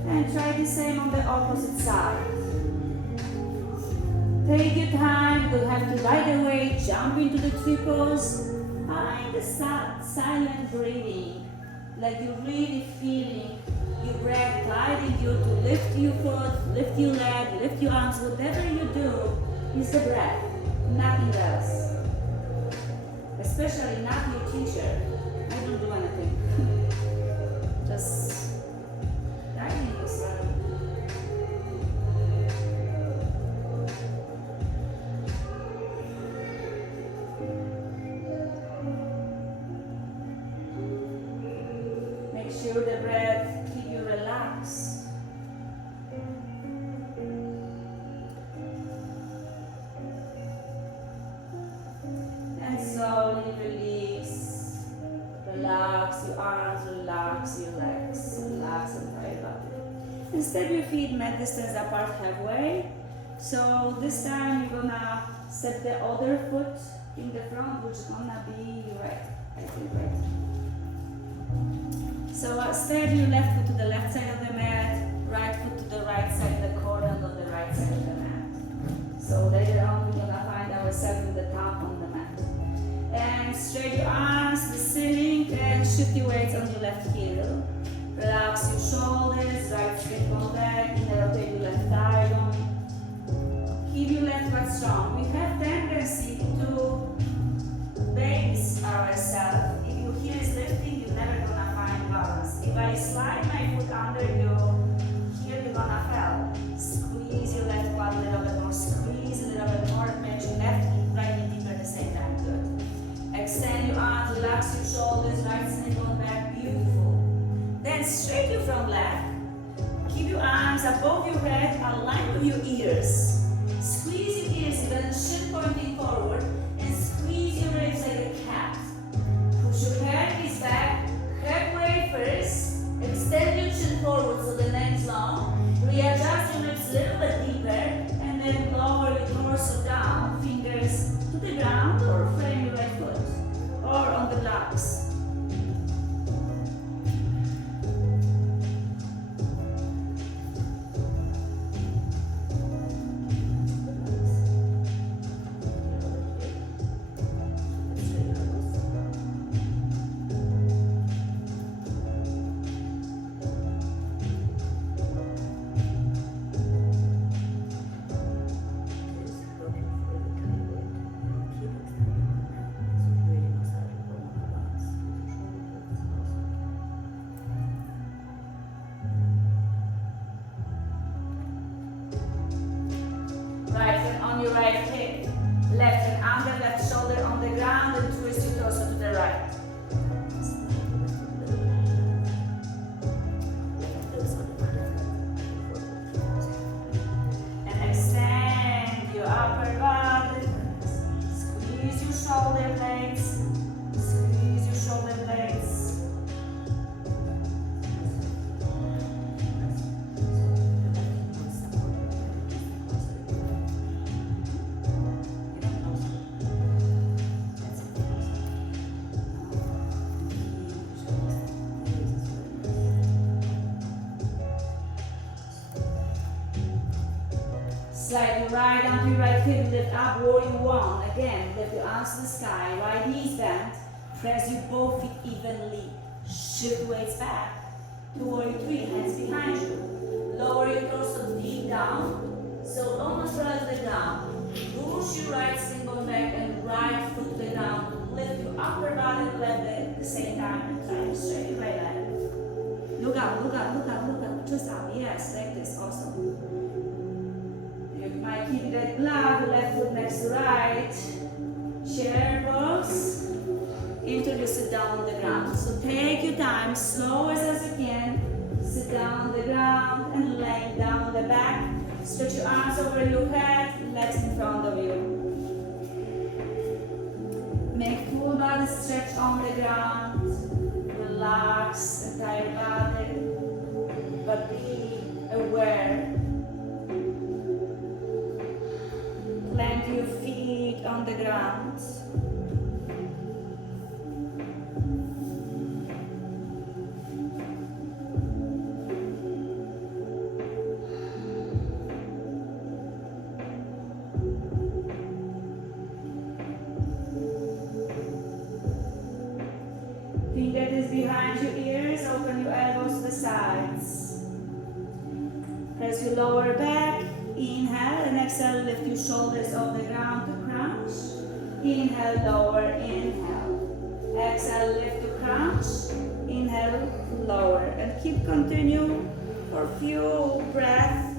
And try the same on the opposite side. Take your time, you don't have to right away jump into the triples. Find the silent breathing, like you're really feeling your breath guiding you to lift your foot, lift your leg, lift your arms. Whatever you do is the breath, nothing else. Especially not your teacher. I don't do anything. Just guiding yourself. Make sure the breath keep you relaxed. And slowly release. Relax your arms, relax your legs, relax the entire body. And step your feet mat distance apart halfway. So this time you're gonna step the other foot in the front, which is gonna be right. I think right. So step your left foot to the left side of the mat, right foot to the right side of the corner on the right side of the mat. So later on we're gonna find ourselves in the top on the mat. And straight your arms to the ceiling and shift your weights on your left heel. Relax your shoulders, right skin come back, and rotate your left thigh bone. Keep your left butt strong. We have tendency to base ourselves. If your heel is lifting, you're never gonna find balance. If I slide my foot under you, here you're gonna fall. Squeeze your left butt a little bit more, squeeze a little bit more, make your left knee, right knee deeper at the same time. Good. Extend your arms, relax your shoulders, right side going back, beautiful. Then straight your front leg. Keep your arms above your head, aligned with your ears. Squeeze your ears, then shin pointing forward, and squeeze your ribs like a cat. Push your head is back, halfway first. Extend your chin forward so the neck is long. Readjust your ribs a little bit deeper, and then lower your torso down, fingers to the ground, or frame your right foot, or on the blocks. Right hand on your right hip, left hand under, left shoulder on the ground, and twist your torso to the right. And extend your upper body, squeeze your shoulder blades, squeeze your shoulder blades. Slide your right arm to your right hip, lift up, warrior one. Again, lift your arms to the sky, right knees bent, press your both feet evenly. Shift weights back to warrior three, hands behind you. Lower your torso deep down, so almost flat to the ground. Push your right shin bone back and right foot to the ground. Lift your upper body and left leg at the same time and try to straight your right leg. Look up, look up, look up, look up, just up. Yes, like this, awesome. You might keep that blood, left foot next to right. Chair pose. Until you sit down on the ground. So take your time, slow as you can. Sit down on the ground and lay down on the back. Stretch your arms over your head, legs in front of you. Make full body stretch on the ground. Relax the entire body, but be aware. Plant your feet on the ground. behind your ears, open your elbows to the sides. Press your lower back, inhale and exhale, lift your shoulders off the ground to crunch. Inhale, lower, inhale. Exhale, lift to crunch. Inhale, lower. And keep continue for a few breaths.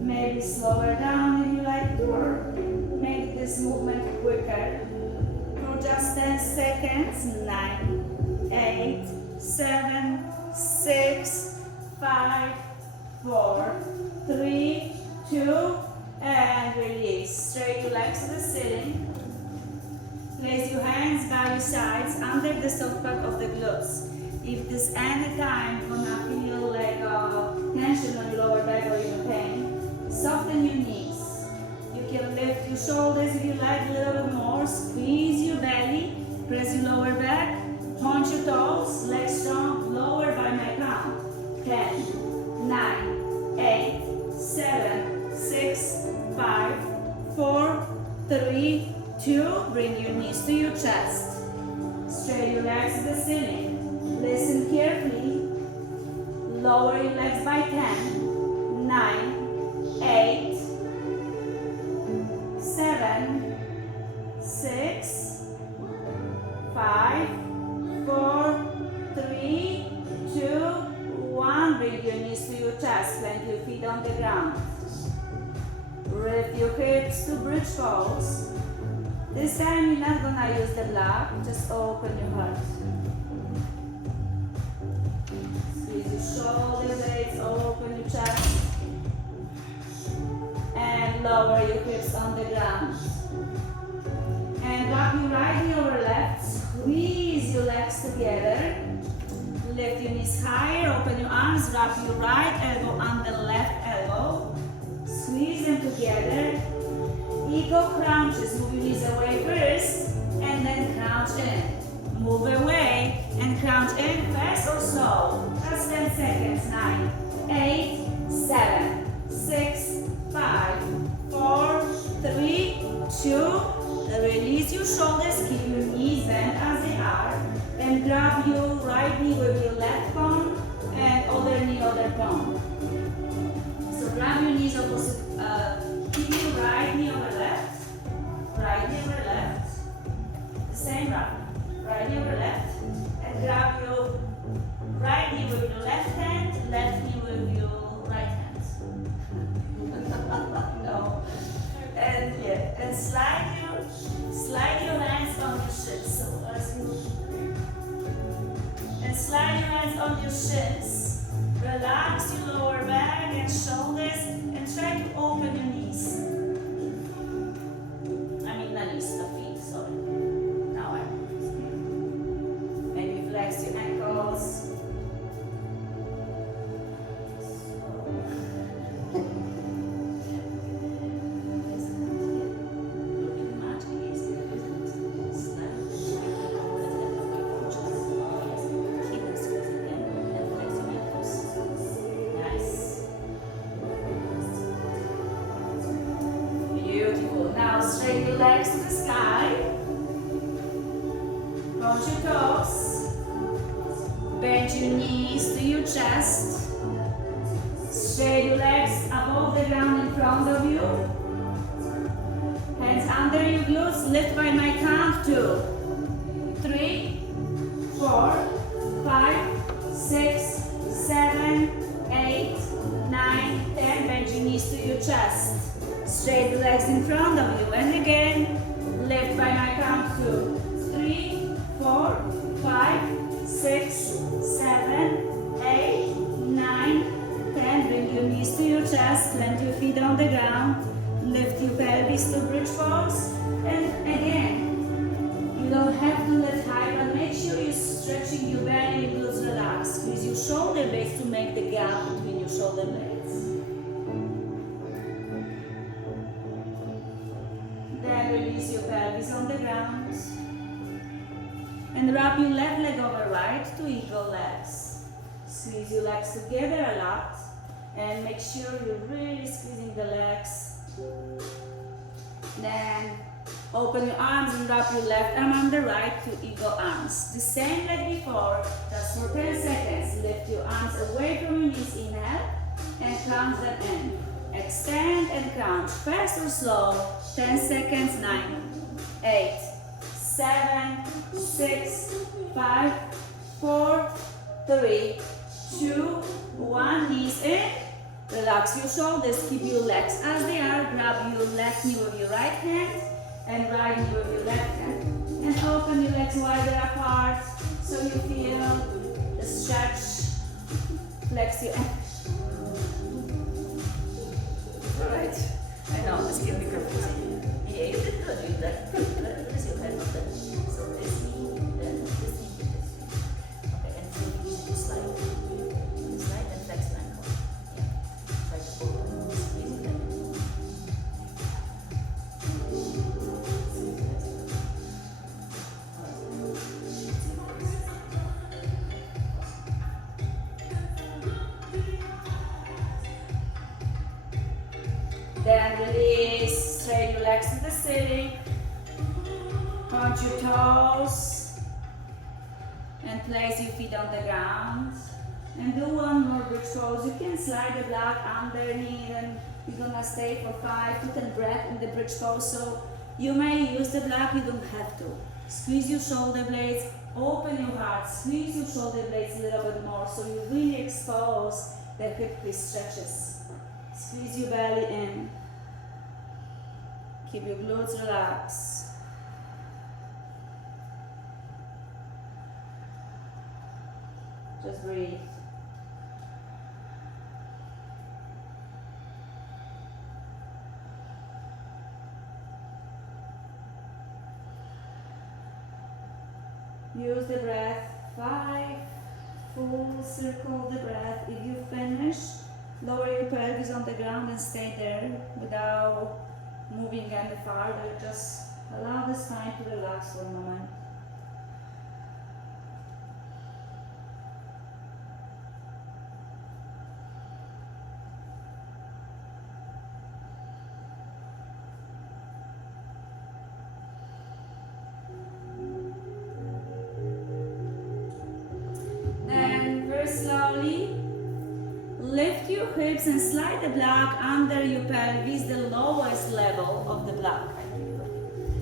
Maybe slower down if you like, or make this movement quicker. For just 10 seconds. 9, 8, 7, 6, 5, 4, 3, 2, and release. Straight your legs to the ceiling. Place your hands by your sides under the soft part of the glutes. If this any time gonna feel like tension on your lower back or even pain, soften your knees. You can lift your shoulders if you like a little bit more. Squeeze your belly. Press your lower back. Point your toes. Legs strong. Lower by my count. 10, 9, 8, 7, 6, 5, 4, 3, 2. Bring your knees to your chest. Straight your legs to the ceiling. Listen carefully. Lower your legs by 10, 9, 8, 7, 6, 5, 4, 3, 2, 1. Bring your knees to your chest. Plant your feet on the ground. Lift your hips to bridge pose. This time you're not gonna use the block, just open your heart. Squeeze your shoulder blades, open your chest. And lower your hips on the ground. And drop your right knee over left. Squeeze your legs together. Lift your knees higher, open your arms, wrap your right elbow on the left elbow. Squeeze them together. Eagle crunches, move your knees away first, and then crouch in. Move away and crouch in, fast or slow. Just 10 seconds. 9, 8, 7, 6, 5, 4, 3, 2. Release your shoulders, keep your knees bent as they are. Then grab your right knee with your left palm and other knee, other palm. So grab your knees opposite. Keep your right knee over left, right knee over left, the same round, right knee over left, and grab your right knee with your left hand, left knee with your right hand. No. And yeah, and slide your hands on your shins. So as you and slide your hands on your shins. Relax your lower back and shoulders and try to open your knees. I mean not knees, the feet, sorry. Now maybe flex your ankles. Straight your legs to the sky. Point your toes. Bend your knees to your chest. Straight your legs above the ground in front of you. Hands under your glutes. Lift by my count. 2, 3, 4, 5, 6, 7, 8, 9, 10. Bend your knees to your chest. Straight the legs in front of you. And again, lift by my count. 2, 3, 4, 5, 6, 7, 8, 9, 10. Bring your knees to your chest. Plant your feet on the ground. Lift your pelvis to bridge pose. And again, you don't have to lift high, but make sure you're stretching your belly and glutes relax. Squeeze your shoulder blades to make the gap between your shoulder blades. Release your pelvis on the ground and wrap your left leg over right to equal legs. Squeeze your legs together a lot and make sure you're really squeezing the legs. Then Open your arms and wrap your left arm on the right to eagle arms. The same like before, just for 10 seconds. Lift your arms away from your knees, inhale, and count them in. Extend and count, fast or slow. 10 seconds, 9, 8, 7, 6, 5, 4, 3, 2, 1. Knees in. Relax your shoulders, keep your legs as they are. Grab your left knee with your right hand and right knee with your left hand. And open your legs wider apart so you feel the stretch. Flex your ankles. Alright. I know, this can be confusing. Yeah, you did good. You raise your head on that. So this knee, then this knee, this knee. Okay, and so you need to slide. Slide and flex your ankle. Yeah. Try to open, squeeze your leg. Then release, straight your legs to the ceiling. Point your toes and place your feet on the ground. And do one more bridge pose. You can slide the block underneath and you're gonna stay for 5 to 10 breaths in the bridge pose. So you may use the block, you don't have to. Squeeze your shoulder blades, open your heart, squeeze your shoulder blades a little bit more so you really expose the hip crease stretches. Squeeze your belly in. Keep your glutes relaxed. Just breathe. Use the breath. 5. Full circle the breath. If you finish, lower your pelvis on the ground and stay there without moving any farther. Just allow the spine to relax for a moment. Then very slowly lift your hips and slide the block under your pelvis, the lowest level of the block.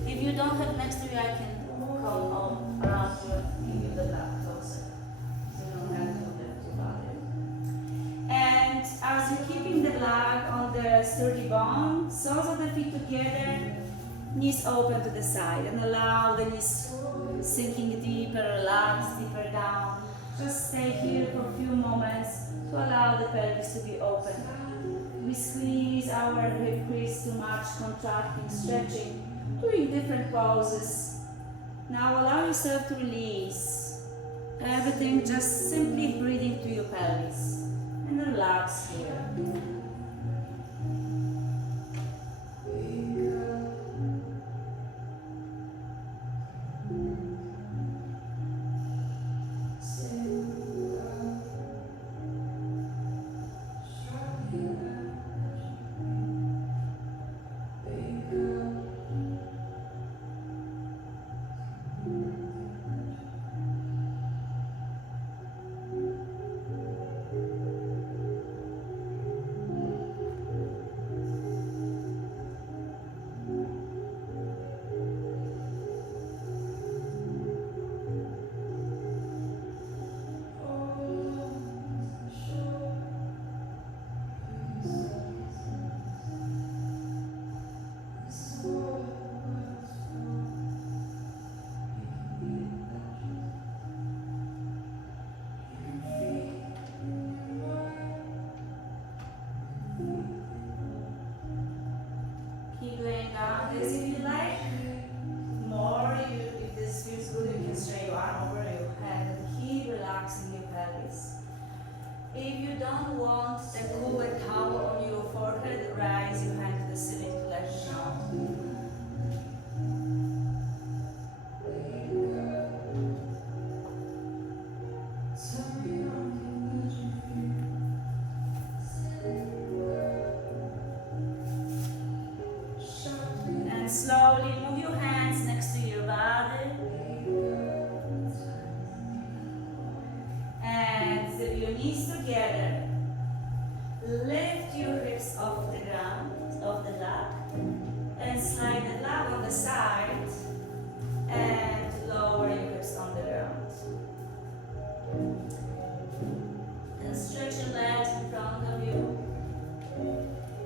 If you don't have next to you, I can come around you and give you the block closer. So you don't have to lift your body. And as you're keeping the block on the sturdy bone, soles of the feet together, knees open to the side, and allow the knees sinking deeper, relax deeper down. Just stay here for a few moments to allow the pelvis to be open. We squeeze our hip crease too much, contracting, stretching, doing different poses. Now allow yourself to release everything, just simply breathing through your pelvis and relax here.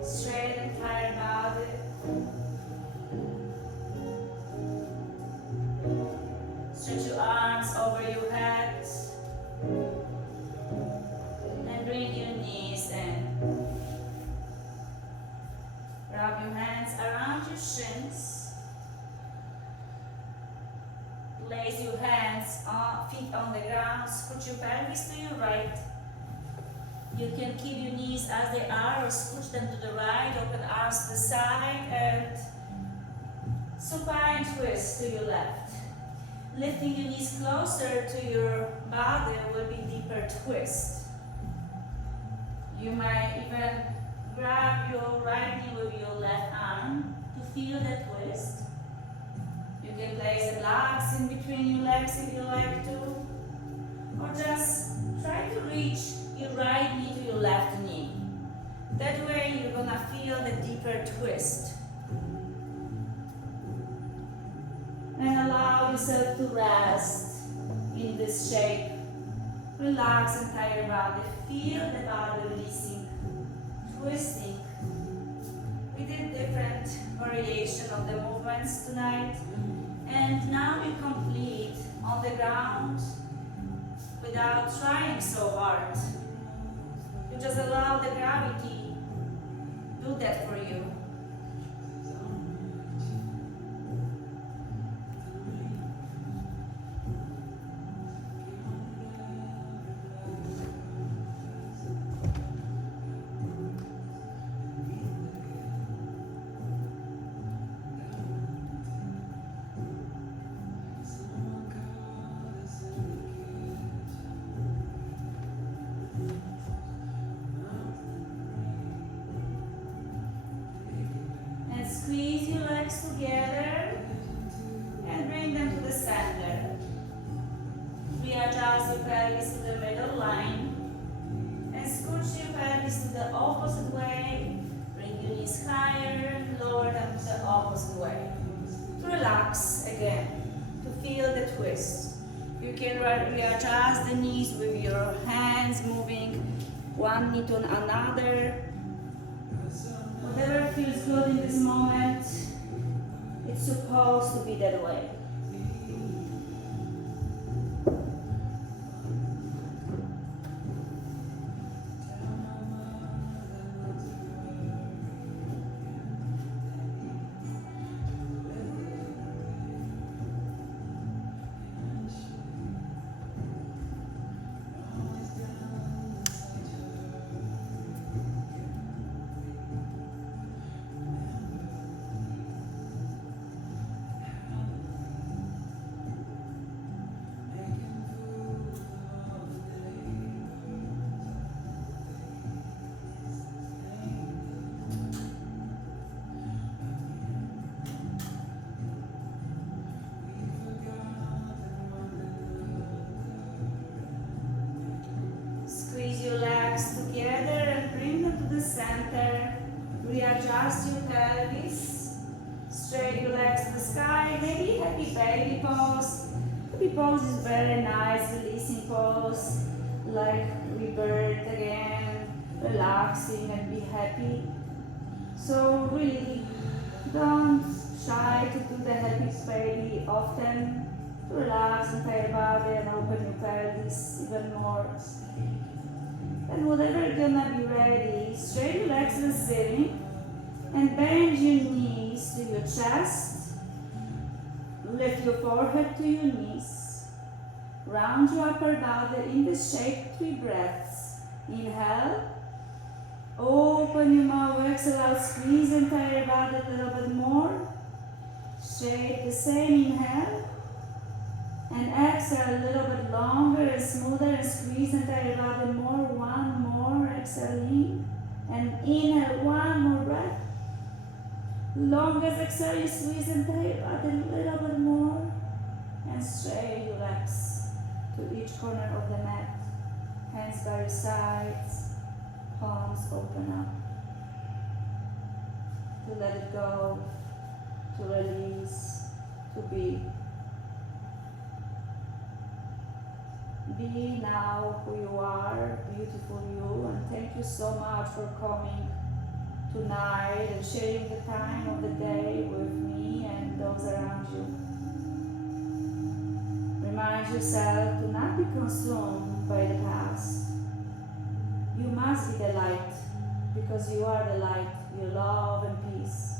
Straight entire body. Stretch your arms over your head and bring your knees in. Wrap your hands around your shins. Place your hands on feet on the ground. Scoot your pelvis to your right. You can keep your knees as they are or scooch them to the right. Open arms to the side and supine twist to your left. Lifting your knees closer to your body will be deeper twist. You might even grab your right knee with your left arm to feel the twist. You can place the blocks in between your legs if you like to. Or just try to reach your right knee to your left knee. That way you're gonna feel the deeper twist. And allow yourself to rest in this shape. Relax entire body. Feel the body releasing, twisting. We did different variation of the movements tonight. And now you complete on the ground without trying so hard. You just allow the gravity do that for you. Squeeze your legs together and bring them to the center. Readjust your pelvis to the middle line and scooch your pelvis to the opposite way. Bring your knees higher and lower them to the opposite way. To relax again, to feel the twist. You can readjust the knees with your hands moving one knee to another. Whatever feels good in this moment, it's supposed to be that way. Center, readjust your pelvis, straight your legs to the sky, maybe happy baby pose. Happy pose is very nice, releasing pose, like rebirth again, relaxing and be happy. So really, don't shy to do the happy baby often. Relax entire body and open your pelvis even more. And whatever you're gonna be ready, straight your legs in sitting and bend your knees to your chest. Lift your forehead to your knees. Round your upper body in this shape, 3 breaths. Inhale. Open your mouth, exhale out, squeeze entire body a little bit more. Shape the same inhale. And exhale a little bit longer and smoother and squeeze entire body more. 1 more, exhale in. And inhale, 1 more breath. Longest exhale, you squeeze entire body a little bit more. And straight your legs to each corner of the mat. Hands by your sides, palms open up. To let it go, to release, to be. Be now who you are, beautiful you, and thank you so much for coming tonight and sharing the time of the day with me and those around you. Remind yourself to not be consumed by the past. You must be the light, because you are the light, your love and peace.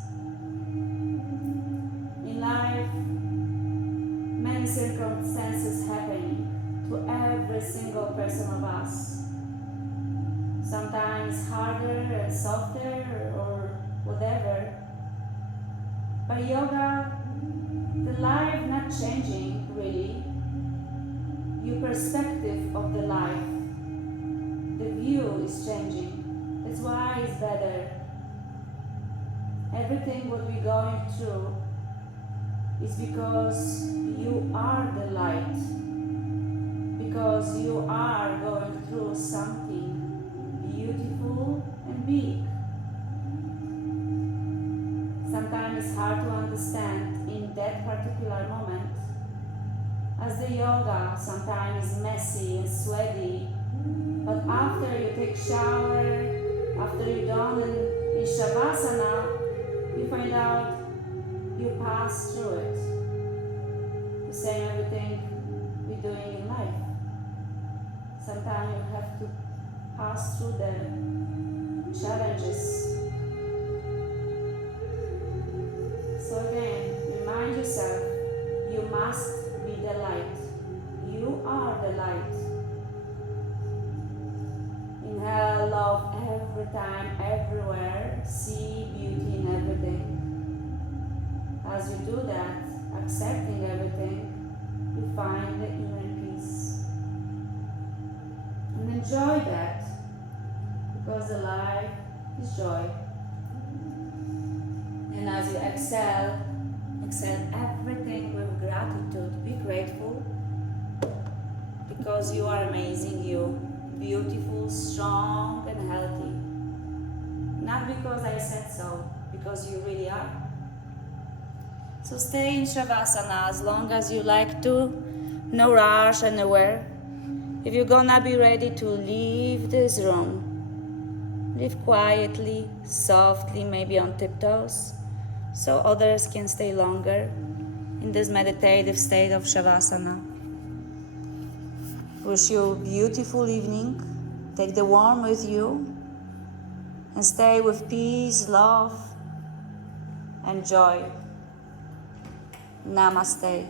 In life, many circumstances happening to every single person of us. Sometimes harder and softer or whatever. But yoga, the life not changing really. Your perspective of the life, the view is changing. That's why it's better. Everything what we're going through is because you are the light. Because you are going through something beautiful and big. Sometimes it's hard to understand in that particular moment. As the yoga sometimes is messy and sweaty, but after you take shower, after you're done in Shavasana, you find out you pass through it. The same everything we're doing in life. Sometimes you have to pass through the challenges. So again, remind yourself, you must be the light. You are the light. Inhale love every time, everywhere. See beauty in everything. As you do that, accepting everything, you find the inner peace. And enjoy that, because the life is joy. And as you exhale everything with gratitude. Be grateful, because you are amazing, you beautiful, strong and healthy. Not because I said so, because you really are. So stay in Shavasana as long as you like to, no rush anywhere. If you're gonna be ready to leave this room, leave quietly, softly, maybe on tiptoes, so others can stay longer in this meditative state of Shavasana. Wish you a beautiful evening. Take the warm with you and stay with peace, love and joy. Namaste.